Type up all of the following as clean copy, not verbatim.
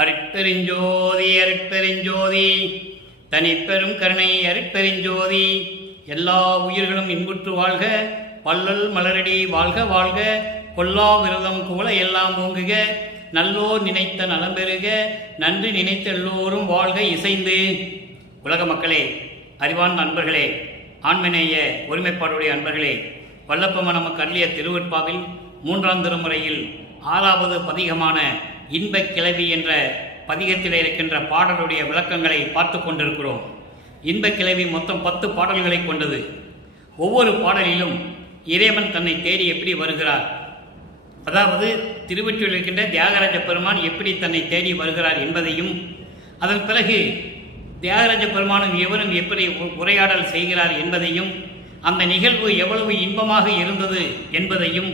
அருட்பெருஞ்சோதி அருட்பெருஞ்சோதி தனிப்பெரும் கருணை அருட்பெருஞ்சோதி. எல்லா உயிர்களும் இன்புற்று வாழ்க, பல்லல் மலரடி வாழ்க வாழ்க, கொல்லா விரதம் குவள எல்லாம் ஓங்குக, நல்லோர் நினைத்த நலம் பெறுக, நன்றி நினைத்த எல்லோரும் வாழ்க இசைந்து. உலக மக்களே, அறிவான் அன்பர்களே, ஆண்மநேய ஒருமைப்பாடுடைய அன்பர்களே, வல்லப்பம நமக்கு அள்ளிய திருவெட்பாவில் 3ஆம் திருமுறையில் 6வது பதிகமான இன்பக் கிளவி என்ற பதிகத்தில் இருக்கின்ற பாடலுடைய விளக்கங்களை பார்த்து கொண்டிருக்கிறோம். இன்பக் கிளவி மொத்தம் 10 பாடல்களை கொண்டது. ஒவ்வொரு பாடலிலும் இறைவன் தன்னை தேடி எப்படி வருகிறார், அதாவது திருவொற்றியூரில் இருக்கின்ற தியாகராஜ பெருமான் எப்படி தன்னை தேடி வருகிறார் என்பதையும், அதன் பிறகு தியாகராஜ பெருமானும் இவரும் எப்படி உரையாடல் செய்கிறார் என்பதையும், அந்த நிகழ்வு எவ்வளவு இன்பமாக இருந்தது என்பதையும்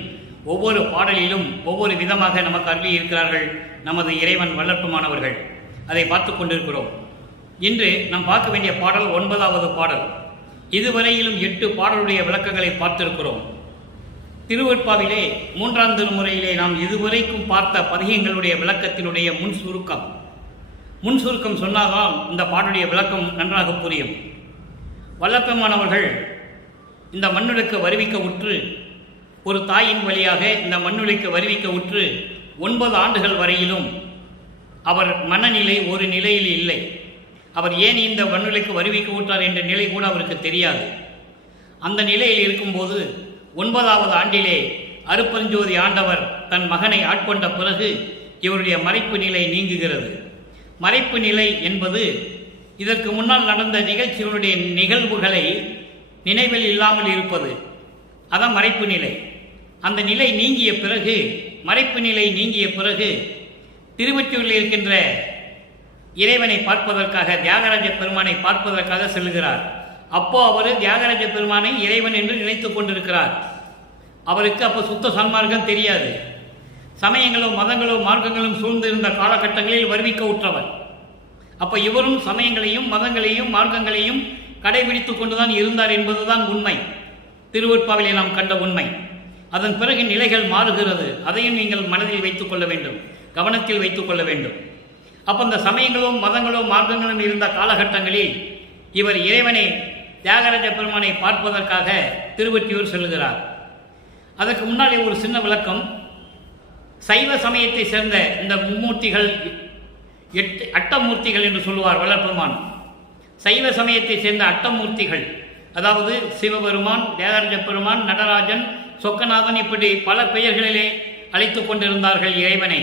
ஒவ்வொரு பாடலிலும் ஒவ்வொரு விதமாக நமக்கு அருளி இருக்கிறார்கள் நமது இறைவன் வல்லற்பமானவர்கள். அதை பார்த்து கொண்டிருக்கிறோம். இன்று நாம் பார்க்க வேண்டிய பாடல் 9வது பாடல். இதுவரையிலும் 8 பாடலுடைய விளக்கங்களை பார்த்திருக்கிறோம். திருவெட்பாவிலே 3ஆம் திருமுறையிலே நாம் இதுவரைக்கும் பார்த்த பதிகங்களுடைய விளக்கத்தினுடைய முன் சுருக்கம் சொன்னால்தான் இந்த பாடலுடைய விளக்கம் நன்றாக புரியும். வல்லப்பெருமானவர்கள் இந்த மண்ணுலகுக்கு வருவிக்க உற்று, ஒரு தாயின் வழியாக இந்த மண்ணுலகுக்கு வருவிக்க உற்று 9 ஆண்டுகள் வரையிலும் அவர் மனநிலை ஒரு நிலையில் இல்லை. அவர் ஏன் இந்த மண்ணுலகுக்கு வருவிக்க உற்றார் என்ற நிலை கூட அவருக்கு தெரியாது. அந்த நிலையில் இருக்கும்போது 9வது ஆண்டிலே அருட்பெருஞ்சோதி ஆண்டவர் தன் மகனை ஆட்கொண்ட பிறகு இவருடைய மறைப்பு நிலை நீங்குகிறது. மறைப்பு நிலை என்பது இதற்கு முன்னால் நடந்த நிகழ்ச்சிகளுடைய நிகழ்வுகளை நினைவில் இல்லாமல் இருப்பது, அதான் மறைப்பு நிலை. அந்த நிலை நீங்கிய பிறகு, மறைப்பு நிலை நீங்கிய பிறகு திருவொற்றியூரில் இருக்கின்ற இறைவனை பார்ப்பதற்காக, தியாகராஜ பெருமானை பார்ப்பதற்காக செல்கிறார். அப்போ அவர் தியாகராஜ பெருமானை இறைவன் என்று நினைத்து கொண்டிருக்கிறார். அவருக்கு அப்போ சுத்த சன்மார்க்கம் தெரியாது. சமயங்களும் மதங்களும் மார்க்கங்களும் சூழ்ந்திருந்த காலகட்டங்களில் வருவிக்க உற்றவர். அப்போ இவரும் சமயங்களையும் மதங்களையும் மார்க்கங்களையும் கடைபிடித்து கொண்டுதான் இருந்தார் என்பதுதான் உண்மை. திருவெட்பாவிலே நாம் கண்ட உண்மை. அதன் பிறகு நிலைகள் மாறுகிறது. அதையும் நீங்கள் மனதில் வைத்துக் கொள்ள வேண்டும், கவனத்தில் வைத்துக் கொள்ள வேண்டும். அப்போ இந்த சமயங்களும் மதங்களும் மார்க்கங்களும் இருந்த காலகட்டங்களில் இவர் இறைவனை, தியாகராஜ பெருமானை பார்ப்பதற்காக திருவொற்றியூர் செல்கிறார். அதற்கு முன்னாலே ஒரு சின்ன விளக்கம். சைவ சமயத்தை சேர்ந்த இந்த மும்மூர்த்திகள், 8 அட்டமூர்த்திகள் என்று சொல்லுவார் வல்லற்பெருமான். சைவ சமயத்தை சேர்ந்த அட்டமூர்த்திகள், அதாவது சிவபெருமான், தியாகராஜ பெருமான், நடராஜன், சொக்கநாதன், இப்படி பல பெயர்களிலே அழைத்து கொண்டிருந்தார்கள் இறைவனை.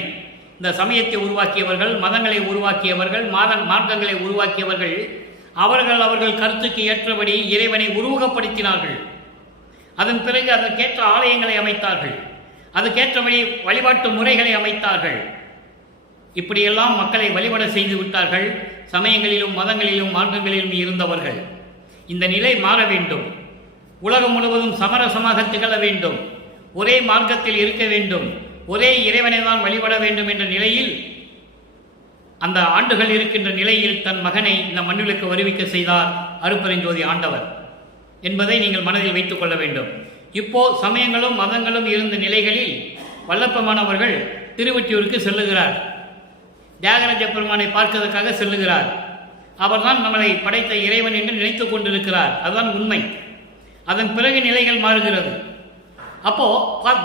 இந்த சமயத்தை உருவாக்கியவர்கள், மதங்களை உருவாக்கியவர்கள், மார்க்கங்களை உருவாக்கியவர்கள், அவர்கள் கருத்துக்கு ஏற்றபடி இறைவனை உருவகப்படுத்தினார்கள். அதன் பிறகு அதற்கேற்ற ஆலயங்களை அமைத்தார்கள், அதுக்கேற்றபடி வழிபாட்டு முறைகளை அமைத்தார்கள். இப்படியெல்லாம் மக்களை வழிபட செய்து விட்டார்கள். சமயங்களிலும் மதங்களிலும் மார்க்கங்களிலும் இருந்தவர்கள். இந்த நிலை மாற வேண்டும். உலகம் முழுவதும் சமரசமாக திகழ வேண்டும், ஒரே மார்க்கத்தில் இருக்க வேண்டும், ஒரே இறைவனை தான் வழிபட வேண்டும் என்ற நிலையில், அந்த ஆண்டுகள் இருக்கின்ற நிலையில் தன் மகனை இந்த மண்ணுலகுக்கு வருவிக்க செய்தார் அருட்பெருஞ்சோதி ஆண்டவர் என்பதை நீங்கள் மனதில் வைத்துக் கொள்ள வேண்டும். இப்போ சமயங்களும் மதங்களும் இருந்த நிலைகளில் வல்லப்பமானவர்கள் திருவொற்றியூருக்கு செல்லுகிறார். தியாகராஜ பெருமானை பார்ப்பதற்காக செல்லுகிறார். அவர்தான் நம்மளை படைத்த இறைவன் என்று நினைத்து கொண்டிருக்கிறார். அதுதான் உண்மை. அதன் பிறகு நிலைகள் மாறுகிறது. அப்போ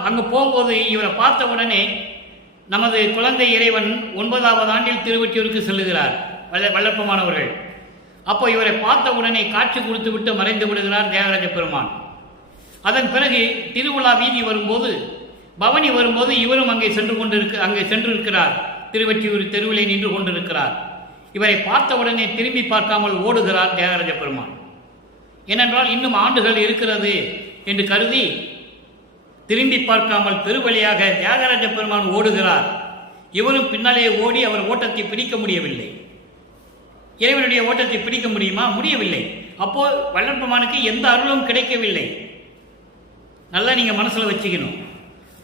அங்கு போகும்போது இவரை பார்த்த உடனே நமது குழந்தை இறைவன் 9வது ஆண்டில் திருவொற்றியூருக்கு செல்லுகிறார் வல்லப்பமானவர்கள். அப்போ இவரை பார்த்த உடனே காட்சி கொடுத்து விட்டு மறைந்து விடுகிறார் தியாகராஜ பெருமான். அதன் பிறகு திருவிழா வீதி வரும்போது, பவனி வரும்போது இவரும் அங்கே சென்றிருக்கிறார். திருவொற்றியூர் தெருவிலே நின்று கொண்டிருக்கிறார். இவரை பார்த்த உடனே திரும்பி பார்க்காமல் ஓடுகிறார் தியாகராஜ பெருமான். ஏனென்றால் இன்னும் ஆண்டுகள் இருக்கிறது என்று கருதி திரும்பி பார்க்காமல் பெருவழியாக தியாகராஜ பெருமான் ஓடுகிறார். இவரும் பின்னாலே ஓடி அவர் ஓட்டத்தை பிடிக்க முடியவில்லை. இறைவனுடைய ஓட்டத்தை பிடிக்க முடியுமா? முடியவில்லை. அப்போ வல்லற்பெருமானுக்கு எந்த அருளும் கிடைக்கவில்லை. நல்லா நீங்க மனசுல வச்சுக்கணும்.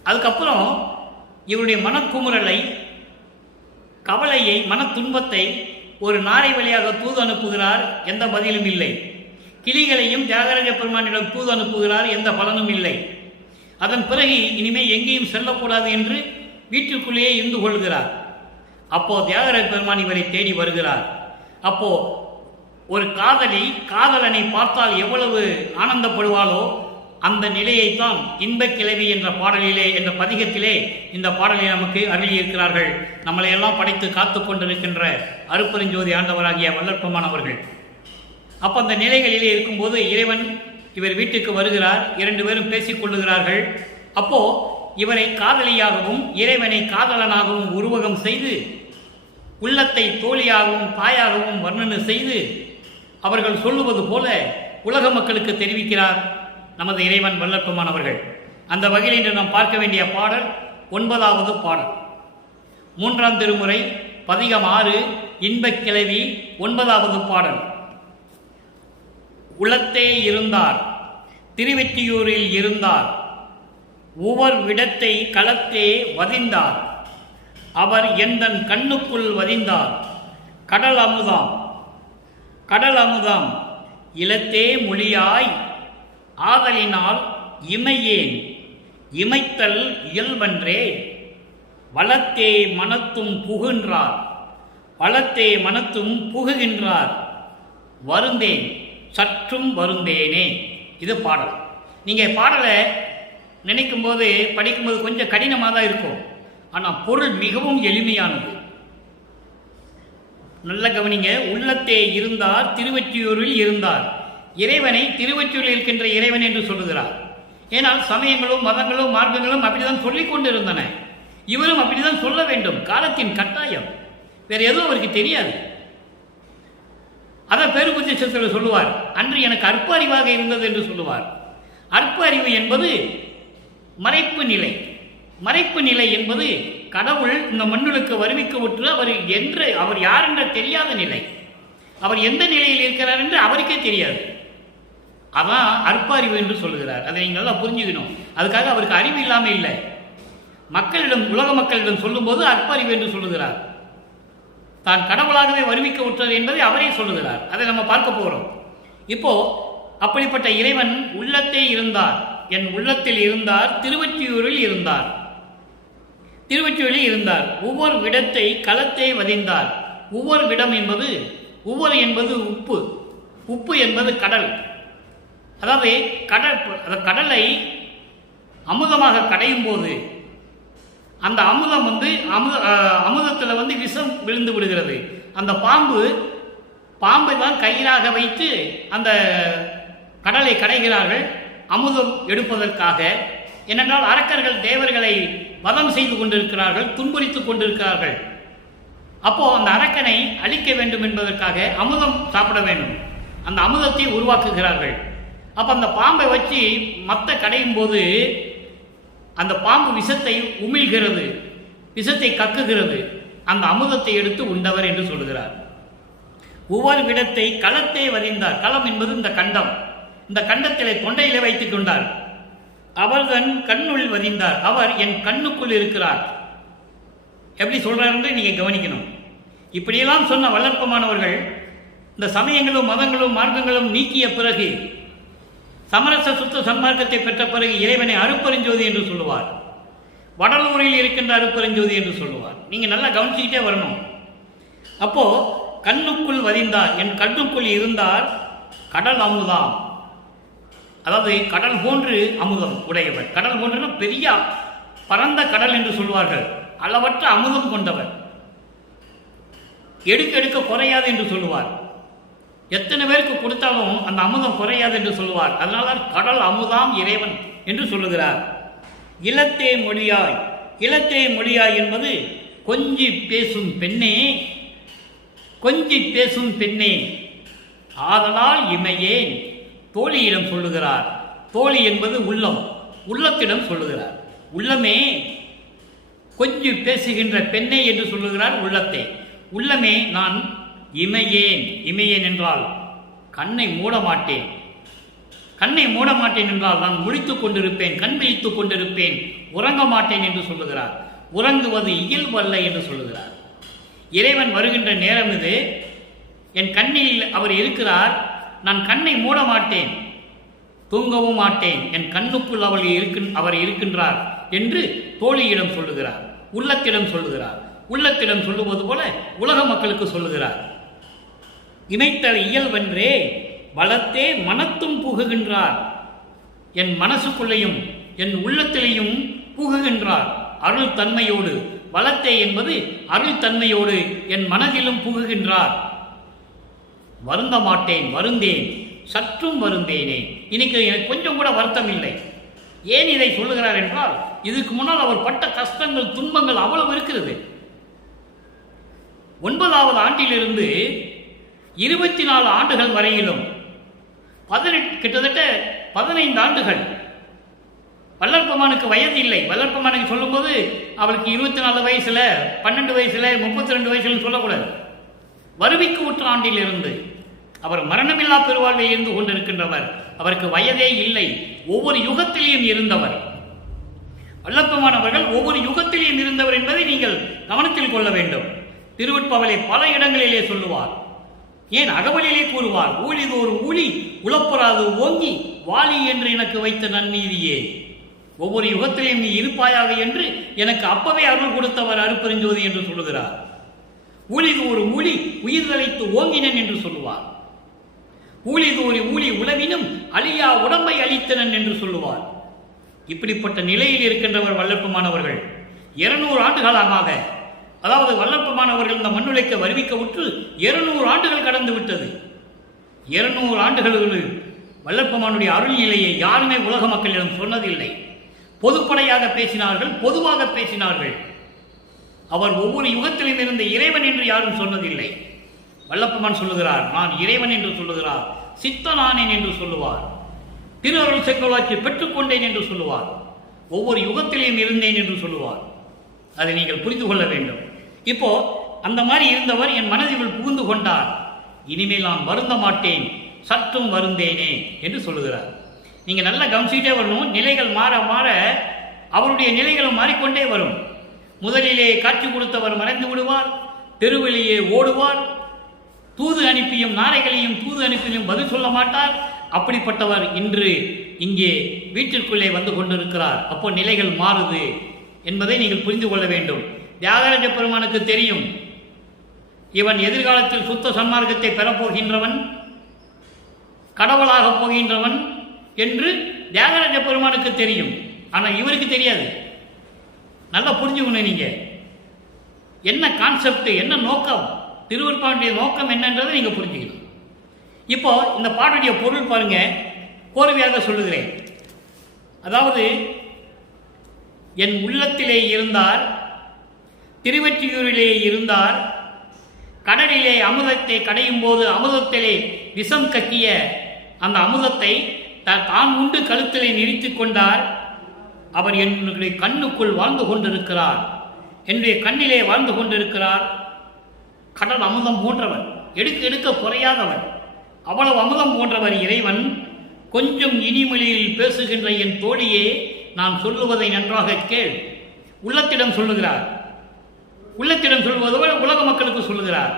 அதுக்கப்புறம் இவருடைய மனக்குமுறலை, கவலையை, மன துன்பத்தை ஒரு நாரை வழியாக தூது அனுப்புகிறார். எந்த பதிலும் இல்லை. கிளிகளையும் தியாகராஜ பெருமானிடம் தூது அனுப்புகிறார். எந்த பலனும் இல்லை. அதன் பிறகு இனிமேல் எங்கேயும் செல்லக்கூடாது என்று வீட்டிற்குள்ளேயே இருந்து கொள்கிறார். அப்போ தியாகராஜ பெருமான் இவரை தேடி வருகிறார். அப்போ ஒரு காதலி காதலனை பார்த்தால் எவ்வளவு ஆனந்தப்படுவாளோ அந்த நிலையைத்தான் இன்பக் கிளவி என்ற பாடலிலே, என்ற பதிகத்திலே இந்த பாடலை நமக்கு அருளியிருக்கிறார்கள். நம்மளை எல்லாம் படைத்து காத்து கொண்டிருக்கின்ற அருட்பெருஞ்சோதி ஆண்டவராகிய வல்லற்பெருமான் அவர்கள். அப்போ அந்த நிலைகளிலே இருக்கும்போது இறைவன் இவர் வீட்டுக்கு வருகிறார். 2 பேரும் பேசிக் கொள்ளுகிறார்கள். அப்போ இவரை காதலியாகவும் இறைவனை காதலனாகவும் உருவகம் செய்து உள்ளத்தை தோழியாகவும் தாயாகவும் வர்ணனை செய்து அவர்கள் சொல்லுவது போல உலக மக்களுக்கு தெரிவிக்கிறார் நமது இறைவன் வல்லற்பெருமான் அவர்கள். அந்த வகையில் இன்று நாம் பார்க்க வேண்டிய பாடல் 9வது பாடல், 3ஆம் திருமுறை, பதிகம் 6, இன்பக் கிளவி, 9வது பாடல். உளத்தே இருந்தார், திருவெற்றியூரில் இருந்தார், ஒவ்வொரு விடத்தை களத்தே வதிந்தார், அவர் எந்தன் கண்ணுக்குள் வதிந்தார், கடல் அமுதாம் கடல் அமுதாம் இலத்தே மொழியாய் ஆதலினால் இமையேன் இமைத்தல் இயல்பன்றே, வளத்தே மனத்தும் புகுகின்றார் வளத்தே மனத்தும் புகுகின்றார், வருந்தேன் சற்றும் வருந்தேனே. இது பாடல். நீங்கள் பாடலை நினைக்கும் போது படிக்கும்போது கொஞ்சம் கடினமாக தான் இருக்கும். ஆனால் பொருள் மிகவும் எளிமையானது. நல்ல கவனிங்க. உள்ளத்தே இருந்தார், திருவெற்றியூரில் இருந்தார். இறைவனை திருவெற்றியூரில் இருக்கின்ற இறைவன் என்று சொல்லுகிறார். ஏனால் சமயங்களும் மதங்களும் மார்க்கங்களும் அப்படிதான் சொல்லிக் கொண்டு இருந்தன. இவரும் அப்படிதான் சொல்ல வேண்டும். காலத்தின் கட்டாயம். வேற எதுவும் அவருக்கு தெரியாது. அதை பெருபுத்திசத்தில் சொல்லுவார். அன்று எனக்கு அற்ப அறிவாக இருந்தது என்று சொல்லுவார். அற்ப அறிவு என்பது மறைப்பு நிலை. மறைப்பு நிலை என்பது கடவுள் இந்த மண்ணுக்கு வருவிக்க விட்டு அவர் யார் என்ற தெரியாத நிலை. அவர் எந்த நிலையில் இருக்கிறார் என்று அவருக்கே தெரியாது. அதான் அற்ப அறிவு என்று சொல்லுகிறார். அதை நீங்கள் எல்லாம் புரிஞ்சுக்கணும். அதுக்காக அவருக்கு அறிவு இல்லாமல் இல்லை. மக்களிடம், உலக மக்களிடம் சொல்லும்போது அற்ப அறிவு என்று சொல்லுகிறார். தான் கடவுளாகவே வருவிக்க விட்டார் என்பதை அவரே சொல்லுகிறார். அதை நம்ம பார்க்க போகிறோம். இப்போ அப்படிப்பட்ட இறைவன் உள்ளத்தே இருந்தார், என் உள்ளத்தில் இருந்தார், திருவெற்றியூரில் இருந்தார். திருவெற்றியூரில் இருந்தார். ஒவ்வொரு விடத்தை களத்தே வதிந்தார். ஒவ்வொரு விடம் என்பது, ஒவ்வொரு என்பது உப்பு, உப்பு என்பது கடல். அதாவது கடலை அமுதமாக கடையும் போது அந்த அமுதம் அமுதத்தில் விஷம் விழுந்து விடுகிறது. அந்த பாம்பை தான் கயிறாக வைத்து அந்த கடலை கடைகிறார்கள் அமுதம் எடுப்பதற்காக. ஏனென்றால் அரக்கர்கள் தேவர்களை வதம் செய்து கொண்டிருக்கிறார்கள், துன்புறுத்திக் கொண்டிருக்கிறார்கள். அப்போ அந்த அரக்கனை அழிக்க வேண்டும் என்பதற்காக அமுதம் சாப்பிட வேண்டும். அந்த அமுதத்தை உருவாக்குகிறார்கள். அப்போ அந்த பாம்பை வச்சு மத்த கடையும் போது அந்த பாம்பு விஷத்தை உமிழ்கிறது, விஷத்தை கக்குகிறது. அந்த அமுதத்தை எடுத்து உண்டவர் என்று சொல்லுகிறார். ஒவ்வொரு விடத்தை களத்தே வதிந்தார். களம் என்பது இந்த கண்டம். இந்த கண்டத்திலே தொண்டையிலே வைத்துக் கொண்டார். அவர் தன் கண்ணுள் வதிந்தார். அவர் என் கண்ணுக்குள் இருக்கிறார். எப்படி சொல்றார் என்று நீங்க கவனிக்கணும். இப்படியெல்லாம் சொன்ன வல்லற்பமானவர்கள் இந்த சமயங்களும் மதங்களும் மார்க்கங்களும் நீக்கிய பிறகு, சமரச சுத்த சன்மார்க்கத்தை பெற்ற பிறகு இறைவனை அருட்பெருஞ்சோதி என்று சொல்லுவார். வடலூரில் இருக்கின்ற அருட்பெருஞ்சோதி என்று சொல்லுவார். நீங்க நல்லா கவனிச்சுக்கிட்டே வரணும். அப்போ கண்ணுக்குள் வதிந்தார், என் கண்ணுக்குள் இருந்தார், கடல் அமுதாம். அதாவது கடல் போன்று அமுதம் உடையவர். கடல் போன்று பெரிய பரந்த கடல் என்று சொல்வார்கள். அளவற்ற அமுதம் கொண்டவர். எடுக்க எடுக்க குறையாது என்று சொல்லுவார். எத்தனை பேருக்கு கொடுத்தாலும் அந்த அமுதம் குறையாது என்று சொல்லுவார். அதனால கடல் அமுதாம் இறைவன் என்று சொல்லுகிறார். இலத்தே மொழியாய். இலத்தே மொழியாய் என்பது கொஞ்சி பேசும் பெண்ணே, கொஞ்சி பேசும் பெண்ணே, ஆதலால் இமையேன் தோழியிடம் சொல்லுகிறார். தோழி என்பது உள்ளம், உள்ளத்திடம் சொல்லுகிறார். உள்ளமே, கொஞ்சி பேசுகின்ற பெண்ணே என்று சொல்லுகிறார் உள்ளத்தை. உள்ளமே, நான் இமையேன். இமையேன் என்றால் கண்ணை மூட மாட்டேன். கண்ணை மூட மாட்டேன் என்றால் நான் முழித்துக் கொண்டிருப்பேன், கண் விழித்துக் கொண்டிருப்பேன், உறங்க மாட்டேன் என்று சொல்லுகிறார். உறங்குவது இயல்பல்ல என்று சொல்லுகிறார். இறைவன் வருகின்ற நேரம் இது. என் கண்ணில் அவர் இருக்கிறார். நான் கண்ணை மூட மாட்டேன், தூங்கவும் மாட்டேன். என் கண்ணுக்குள் அவர் இருக்கின்றார் என்று தோழியிடம் சொல்லுகிறார், உள்ளத்திடம் சொல்லுகிறார். உள்ளத்திடம் சொல்லுவது போல உலக மக்களுக்கு சொல்லுகிறார். இணைத்தல் இயல்பென்றே வளத்தே மனத்தும் புகுகின்றார். என் மனசுக்குள்ளேயும் என் உள்ளத்திலேயும் புகுகின்றார் அருள் தன்மையோடு. வளத்தே என்பது அருள் தன்மையோடு என் மனதிலும் புகுகின்றார். வருந்த மாட்டேன், வருந்தேன், சற்றும் வருந்தேனே. இன்னைக்கு எனக்கு கொஞ்சம் கூட வருத்தம் இல்லை. ஏன் இதை சொல்லுகிறார் என்றால், இதுக்கு முன்னால் அவர் பட்ட கஷ்டங்கள் துன்பங்கள் அவ்வளவு இருக்கிறது. 9வது ஆண்டிலிருந்து 24 ஆண்டுகள் வரையிலும் கிட்டத்தட்ட 15 ஆண்டுகள் வல்லற்பெருமானுக்கு வயது இல்லை. வல்லற்பெருமானுக்கு சொல்லும்போது அவருக்கு 24 வயசுல, 12 வயசுல, 32 வயசுல சொல்லக்கூடாது. வருவிக்கு உற்ற ஆண்டிலிருந்து அவர் மரணமில்லா பெருவாழ்வை இருந்து கொண்டிருக்கின்றவர். அவருக்கு வயதே இல்லை. ஒவ்வொரு யுகத்திலேயும் இருந்தவர் வல்லற்பெருமான் அவர்கள். ஒவ்வொரு யுகத்திலேயும் இருந்தவர் என்பதை நீங்கள் கவனத்தில் கொள்ள வேண்டும். திருவெட்பாவிலே பல இடங்களிலே சொல்லுவார். ஏன் அகவலிலே கூறுவார், ஊழிதோறு ஊழி உழப்பராது ஓங்கி வாலி என்று எனக்கு வைத்த நன்னீதியே. ஒவ்வொரு யுகத்திலேயும் நீ இருப்பாயாக என்று எனக்கு அப்பவே அருள் கொடுத்தவர் அருட்பெருஞ்சோதி என்று சொல்லுகிறார். ஊழிதோறு ஊழி உயிர் தலைத்து ஓங்கினன் என்று சொல்லுவார். ஊழிதோறி ஊழி உளவினும் அழியா உடம்பை அளித்தனன் என்று சொல்லுவார். இப்படிப்பட்ட நிலையில் இருக்கின்றவர் வல்லற்பெருமானவர்கள். 200 ஆண்டுகளாக, அதாவது வல்லற்பெருமானவர்கள் இந்த மண்ணுலைக்க வருவிக்க உற்று 200 ஆண்டுகள் கடந்து விட்டது. 200 ஆண்டுகளில் வல்லற்பெருமானுடைய அருள் நிலையை யாருமே உலக மக்களிடம் சொன்னதில்லை. பொதுப்படையாக பேசினார்கள், பொதுவாக பேசினார்கள். அவர் ஒவ்வொரு யுகத்திலும் இருந்த இறைவன் என்று யாரும் சொன்னதில்லை. வல்லப்பெருமான் சொல்லுகிறார், நான் இறைவன் என்று சொல்லுகிறார். சித்தனானேன் என்று சொல்லுவார். திரு அருள் செங்கோலாட்சி பெற்றுக்கொண்டேன் என்று சொல்லுவார். ஒவ்வொரு யுகத்திலேயும் இருந்தேன் என்று சொல்லுவார். அதை நீங்கள் புரிந்து கொள்ள வேண்டும். இப்போ அந்த மாதிரி இருந்தவர் என் மனதில் புகுந்து கொண்டார். இனிமேல் நான் வருந்த மாட்டேன், சற்றும் வருந்தேனே என்று சொல்லுகிறார். நீங்க நல்லா கவனிச்சுட்டே வரணும். நிலைகள் மாற மாற அவருடைய நிலைகளும் மாறிக்கொண்டே வரும். முதலிலே காட்சி கொடுத்தவர் மறைந்து விடுவார், தெருவிலேயே ஓடுவார், தூது அனுப்பியும் நாரைகளையும் தூது அனுப்பியும் பதில் சொல்ல மாட்டார். அப்படிப்பட்டவர் இன்று இங்கே வீட்டிற்குள்ளே வந்து கொண்டிருக்கிறார். அப்போ நிலைகள் மாறுது என்பதை நீங்கள் புரிந்து கொள்ள வேண்டும். தியாகராஜ பெருமானுக்கு தெரியும், இவன் எதிர்காலத்தில் சுத்த சன்மார்க்கத்தை பெறப்போகின்றவன், கடவுளாக போகின்றவன் என்று தியாகராஜ பெருமானுக்கு தெரியும். ஆனால் இவருக்கு தெரியாது. நல்லா புரிஞ்சுக்கணும். நீங்க என்ன கான்செப்ட், என்ன நோக்கம், திருவெட்பாவுடைய நோக்கம் என்னன்றதை நீங்க புரிஞ்சுக்கணும். இப்போ இந்த பாட்டுடைய பொருள் பாருங்க, கோர்வையாக சொல்லுகிறேன். அதாவது என் உள்ளத்திலே இருந்தார், திருவெற்றியூரிலே இருந்தார், கடலிலே அமுதத்தை கடையும் போது அமுதத்திலே விஷம் கக்கிய அந்த அமுதத்தை தான் உண்டு கழுத்திலே நிறுத்திக் கொண்டார். அவர் என்னுடைய கண்ணுக்குள் வாழ்ந்து கொண்டிருக்கிறார், என்னுடைய கண்ணிலே வாழ்ந்து கொண்டிருக்கிறார். கடல் அமுதம் போன்றவர், எடுக்க எடுக்க குறையாதவர், அவ்வளவு அமுதம் போன்றவர் இறைவன். கொஞ்சம் இனிமொழியில் பேசுகின்ற என் தோழியே, நான் சொல்லுவதை நன்றாக கேள். உள்ளத்திடம் சொல்லுகிறார். உள்ளத்திடம் சொல்லுவது போல உலக மக்களுக்கு சொல்லுகிறார்.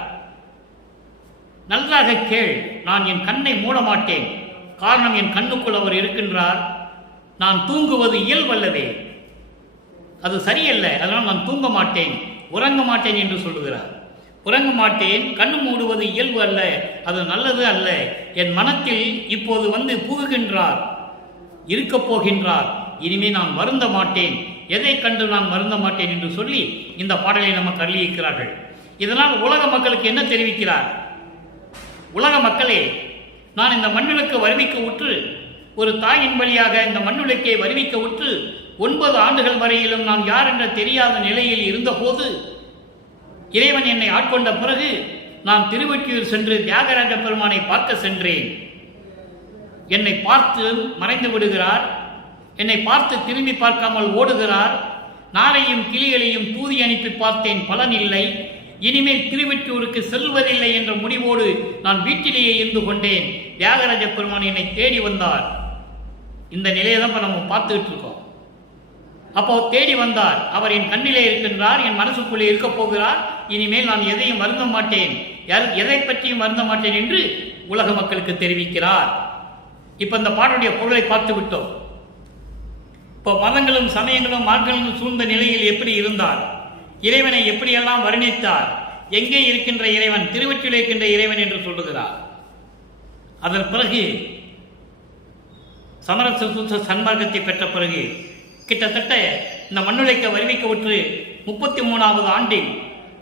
நன்றாக கேள், நான் என் கண்ணை மூட மாட்டேன். காரணம், என் கண்ணுக்குள் அவர் இருக்கின்றார். நான் தூங்குவது இயல்பல்லவே, அது சரியல்ல, அதனால் நான் தூங்க மாட்டேன், உறங்க மாட்டேன் என்று சொல்லுகிறார். உறங்க மாட்டேன், கண்ணு மூடுவது இயல்பு அல்ல, அது நல்லது அல்ல. என் மனத்தில் இப்போது வந்து புகுகின்றார், இருக்கப் போகின்றார். இனிமே நான் வருந்த மாட்டேன், எதை கண்டு நான் வருந்த மாட்டேன் என்று சொல்லி இந்த பாடலை நமக்கு அருளியிருக்கிறார்கள். இதனால் உலக மக்களுக்கு என்ன தெரிவிக்கிறார்? உலக மக்களே, நான் இந்த மண்ணுலக்கு வருவிக்க உற்று, ஒரு தாயின் வழியாக இந்த மண்ணுலக்கை வருவிக்க உற்று 9 ஆண்டுகள் வரையிலும் நான் யார் என்ற தெரியாத நிலையில் இருந்தபோது இறைவன் என்னை ஆட்கொண்ட பிறகு நான் திருவெற்றியூர் சென்று தியாகராஜ பெருமானை பார்க்க சென்றேன். என்னை பார்த்து மறைந்து விடுகிறார், என்னை பார்த்து திரும்பி பார்க்காமல் ஓடுகிறார். நாரையும் கிளிகளையும் தூதி அனுப்பி பார்த்தேன், பலன் இல்லை. இனிமேல் திருவெற்றியூருக்கு செல்வதில்லை என்ற முடிவோடு நான் வீட்டிலேயே இருந்து கொண்டேன். தியாகராஜ பெருமான் என்னை தேடி வந்தார். இந்த நிலையை தான் நம்ம பார்த்துக்கிட்டு இருக்கோம். அப்போ தேடி வந்தார், அவர் என் கண்ணிலே இருக்கின்றார், என் மனசுக்குள்ளே இருக்க போகிறார். இனிமேல் நான் எதையும் வருந்த மாட்டேன், எதை பற்றியும் வருந்த மாட்டேன் என்று உலக மக்களுக்கு தெரிவிக்கிறார். இப்ப இந்த பாட்டுடைய பொருளை பார்த்து விட்டோம். இப்போ மதங்களும் சமயங்களும் மார்க்கங்களும் சூழ்ந்த நிலையில் எப்படி இருந்தார், இறைவனை எப்படியெல்லாம் வர்ணித்தார். எங்கே இருக்கின்ற இறைவன்? திருவற்றில் இருக்கின்ற இறைவன் என்று சொல்லுகிறார். அதன் பிறகு சமரச சுத்த சன்மார்க்கத்தை பெற்ற பிறகு கிட்டத்தட்ட இந்த மண்ணுலைக்க வருவிக்கவுற்று 33வது ஆண்டில்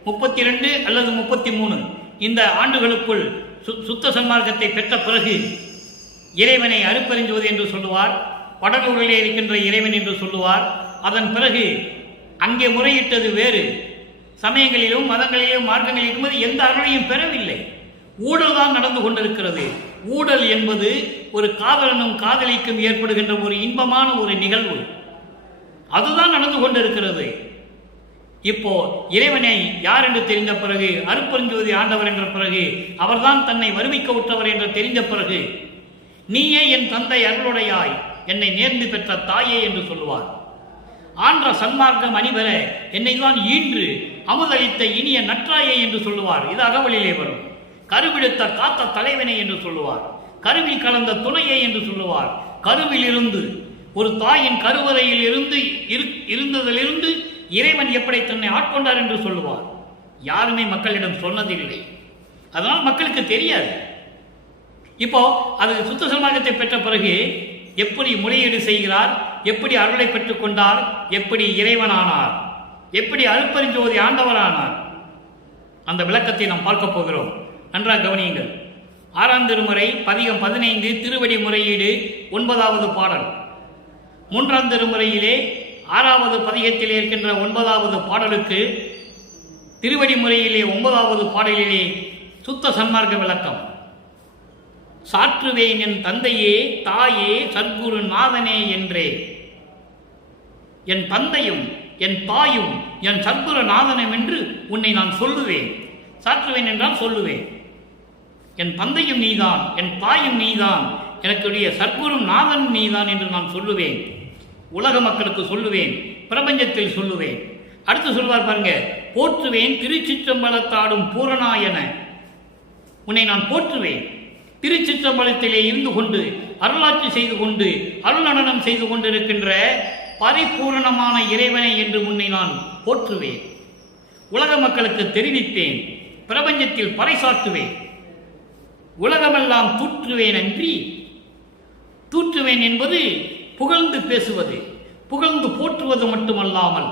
32 அல்லது 33 இந்த ஆண்டுகளுக்குள் சுத்த சன்மார்க்கத்தை பெற்ற பிறகு இறைவனை அருட்பெருஞ்சோதி என்று சொல்லுவார். வடலூரிலே இருக்கின்ற இறைவன் என்று சொல்லுவார். அதன் பிறகு அங்கே முறையிட்டது வேறு. சமயங்களிலும் மதங்களிலும் மார்க்கங்களிலும் எந்த அருளையும் பெறவில்லை. ஊழல் தான் நடந்து கொண்டிருக்கிறது. ஊழல் என்பது ஒரு காதலனும் காதலிக்கும் ஏற்படுகின்ற ஒரு இன்பமான ஒரு நிகழ்வு. அதுதான் நடந்து கொண்டிருக்கிறது. இப்போ இறைவனை யார் என்று தெரிந்த பிறகு, அருட்பெருஞ்சோதி ஆண்டவர் என்ற பிறகு, அவர்தான் தன்னை வருவிக்க உற்றவர் என்று தெரிந்த பிறகு, நீயே என் தந்தை அருளுடையாய், என்னை நேர்ந்து பெற்ற தாயே என்று சொல்லுவார். ஆன்ற சன்மார்க்கம் அணிவர என்னை தான் ஈன்று அமுதளித்த இனிய நற்றாயே என்று சொல்லுவார். இது அகவலிலே வரும். கருவிடுத்த காத்த தலைவனை என்று சொல்லுவார். கருவில் கலந்த துணையை என்று சொல்லுவார். கருவில் இருந்து ஒரு தாயின் கருவறையில் இருந்ததிலிருந்து இறைவன் எப்படி தன்னை ஆட்கொண்டார் என்று சொல்லுவார். யாருமே மக்களிடம் சொன்னதில்லை. அதனால் மக்களுக்கு தெரியாது. இப்போ அது சுத்த சன்மார்க்கத்தை பெற்ற பிறகு எப்படி முறையீடு செய்கிறார், எப்படி அருளை பெற்றுக் கொண்டார், எப்படி இறைவனானார், எப்படி அருட்பெருஞ்சோதி ஆண்டவரானார், அந்த விளக்கத்தை நாம் பார்க்க போகிறோம். நன்றாக கவனியுங்கள். 6ஆம் திருமுறை பதிகம் 15 திருவடி முறையீடு 9வது பாடல். 3ஆம் திருமுறையிலே 6வது பதிகத்தில் இருக்கின்ற 9வது பாடலுக்கு திருவடி முறையிலே 9வது பாடலிலே சுத்த சன்மார்க்க விளக்கம். சாற்றுவேன் என் தந்தையே தாயே சத்குரு நாதனே என்றே. என் தந்தையும் என் தாயும் என் சத்குரு நாதனம் என்று உன்னை நான் சொல்லுவேன். சாற்றுவேன் என்றால் சொல்லுவேன். என் தந்தையும் நீதான், என் தாயும் நீதான், எனக்குடைய சத்குரு நாதன் நீதான் என்று நான் சொல்லுவேன். உலக மக்களுக்கு சொல்லுவேன், பிரபஞ்சத்தில் சொல்லுவேன். அடுத்து சொல்வார் பாருங்க, போற்றுவேன் திருச்சிற்றம்பலத்தாடும் பூரணாயன. உன்னை நான் போற்றுவேன். திருச்சிற்றம்பலத்திலே இருந்து கொண்டு அருளாட்சி செய்து கொண்டு அருள் நடனம் செய்து கொண்டிருக்கின்ற பரிபூரணமான இறைவனை என்று உன்னை நான் போற்றுவேன். உலக மக்களுக்கு தெரிவிப்பேன். பிரபஞ்சத்தில் பறைசாற்றுவேன். உலகமெல்லாம் தூற்றுவேன் அன்றி, தூற்றுவேன் என்பது புகழ்ந்து பேசுவது, புகழ்ந்து போற்றுவது மட்டுமல்லாமல்,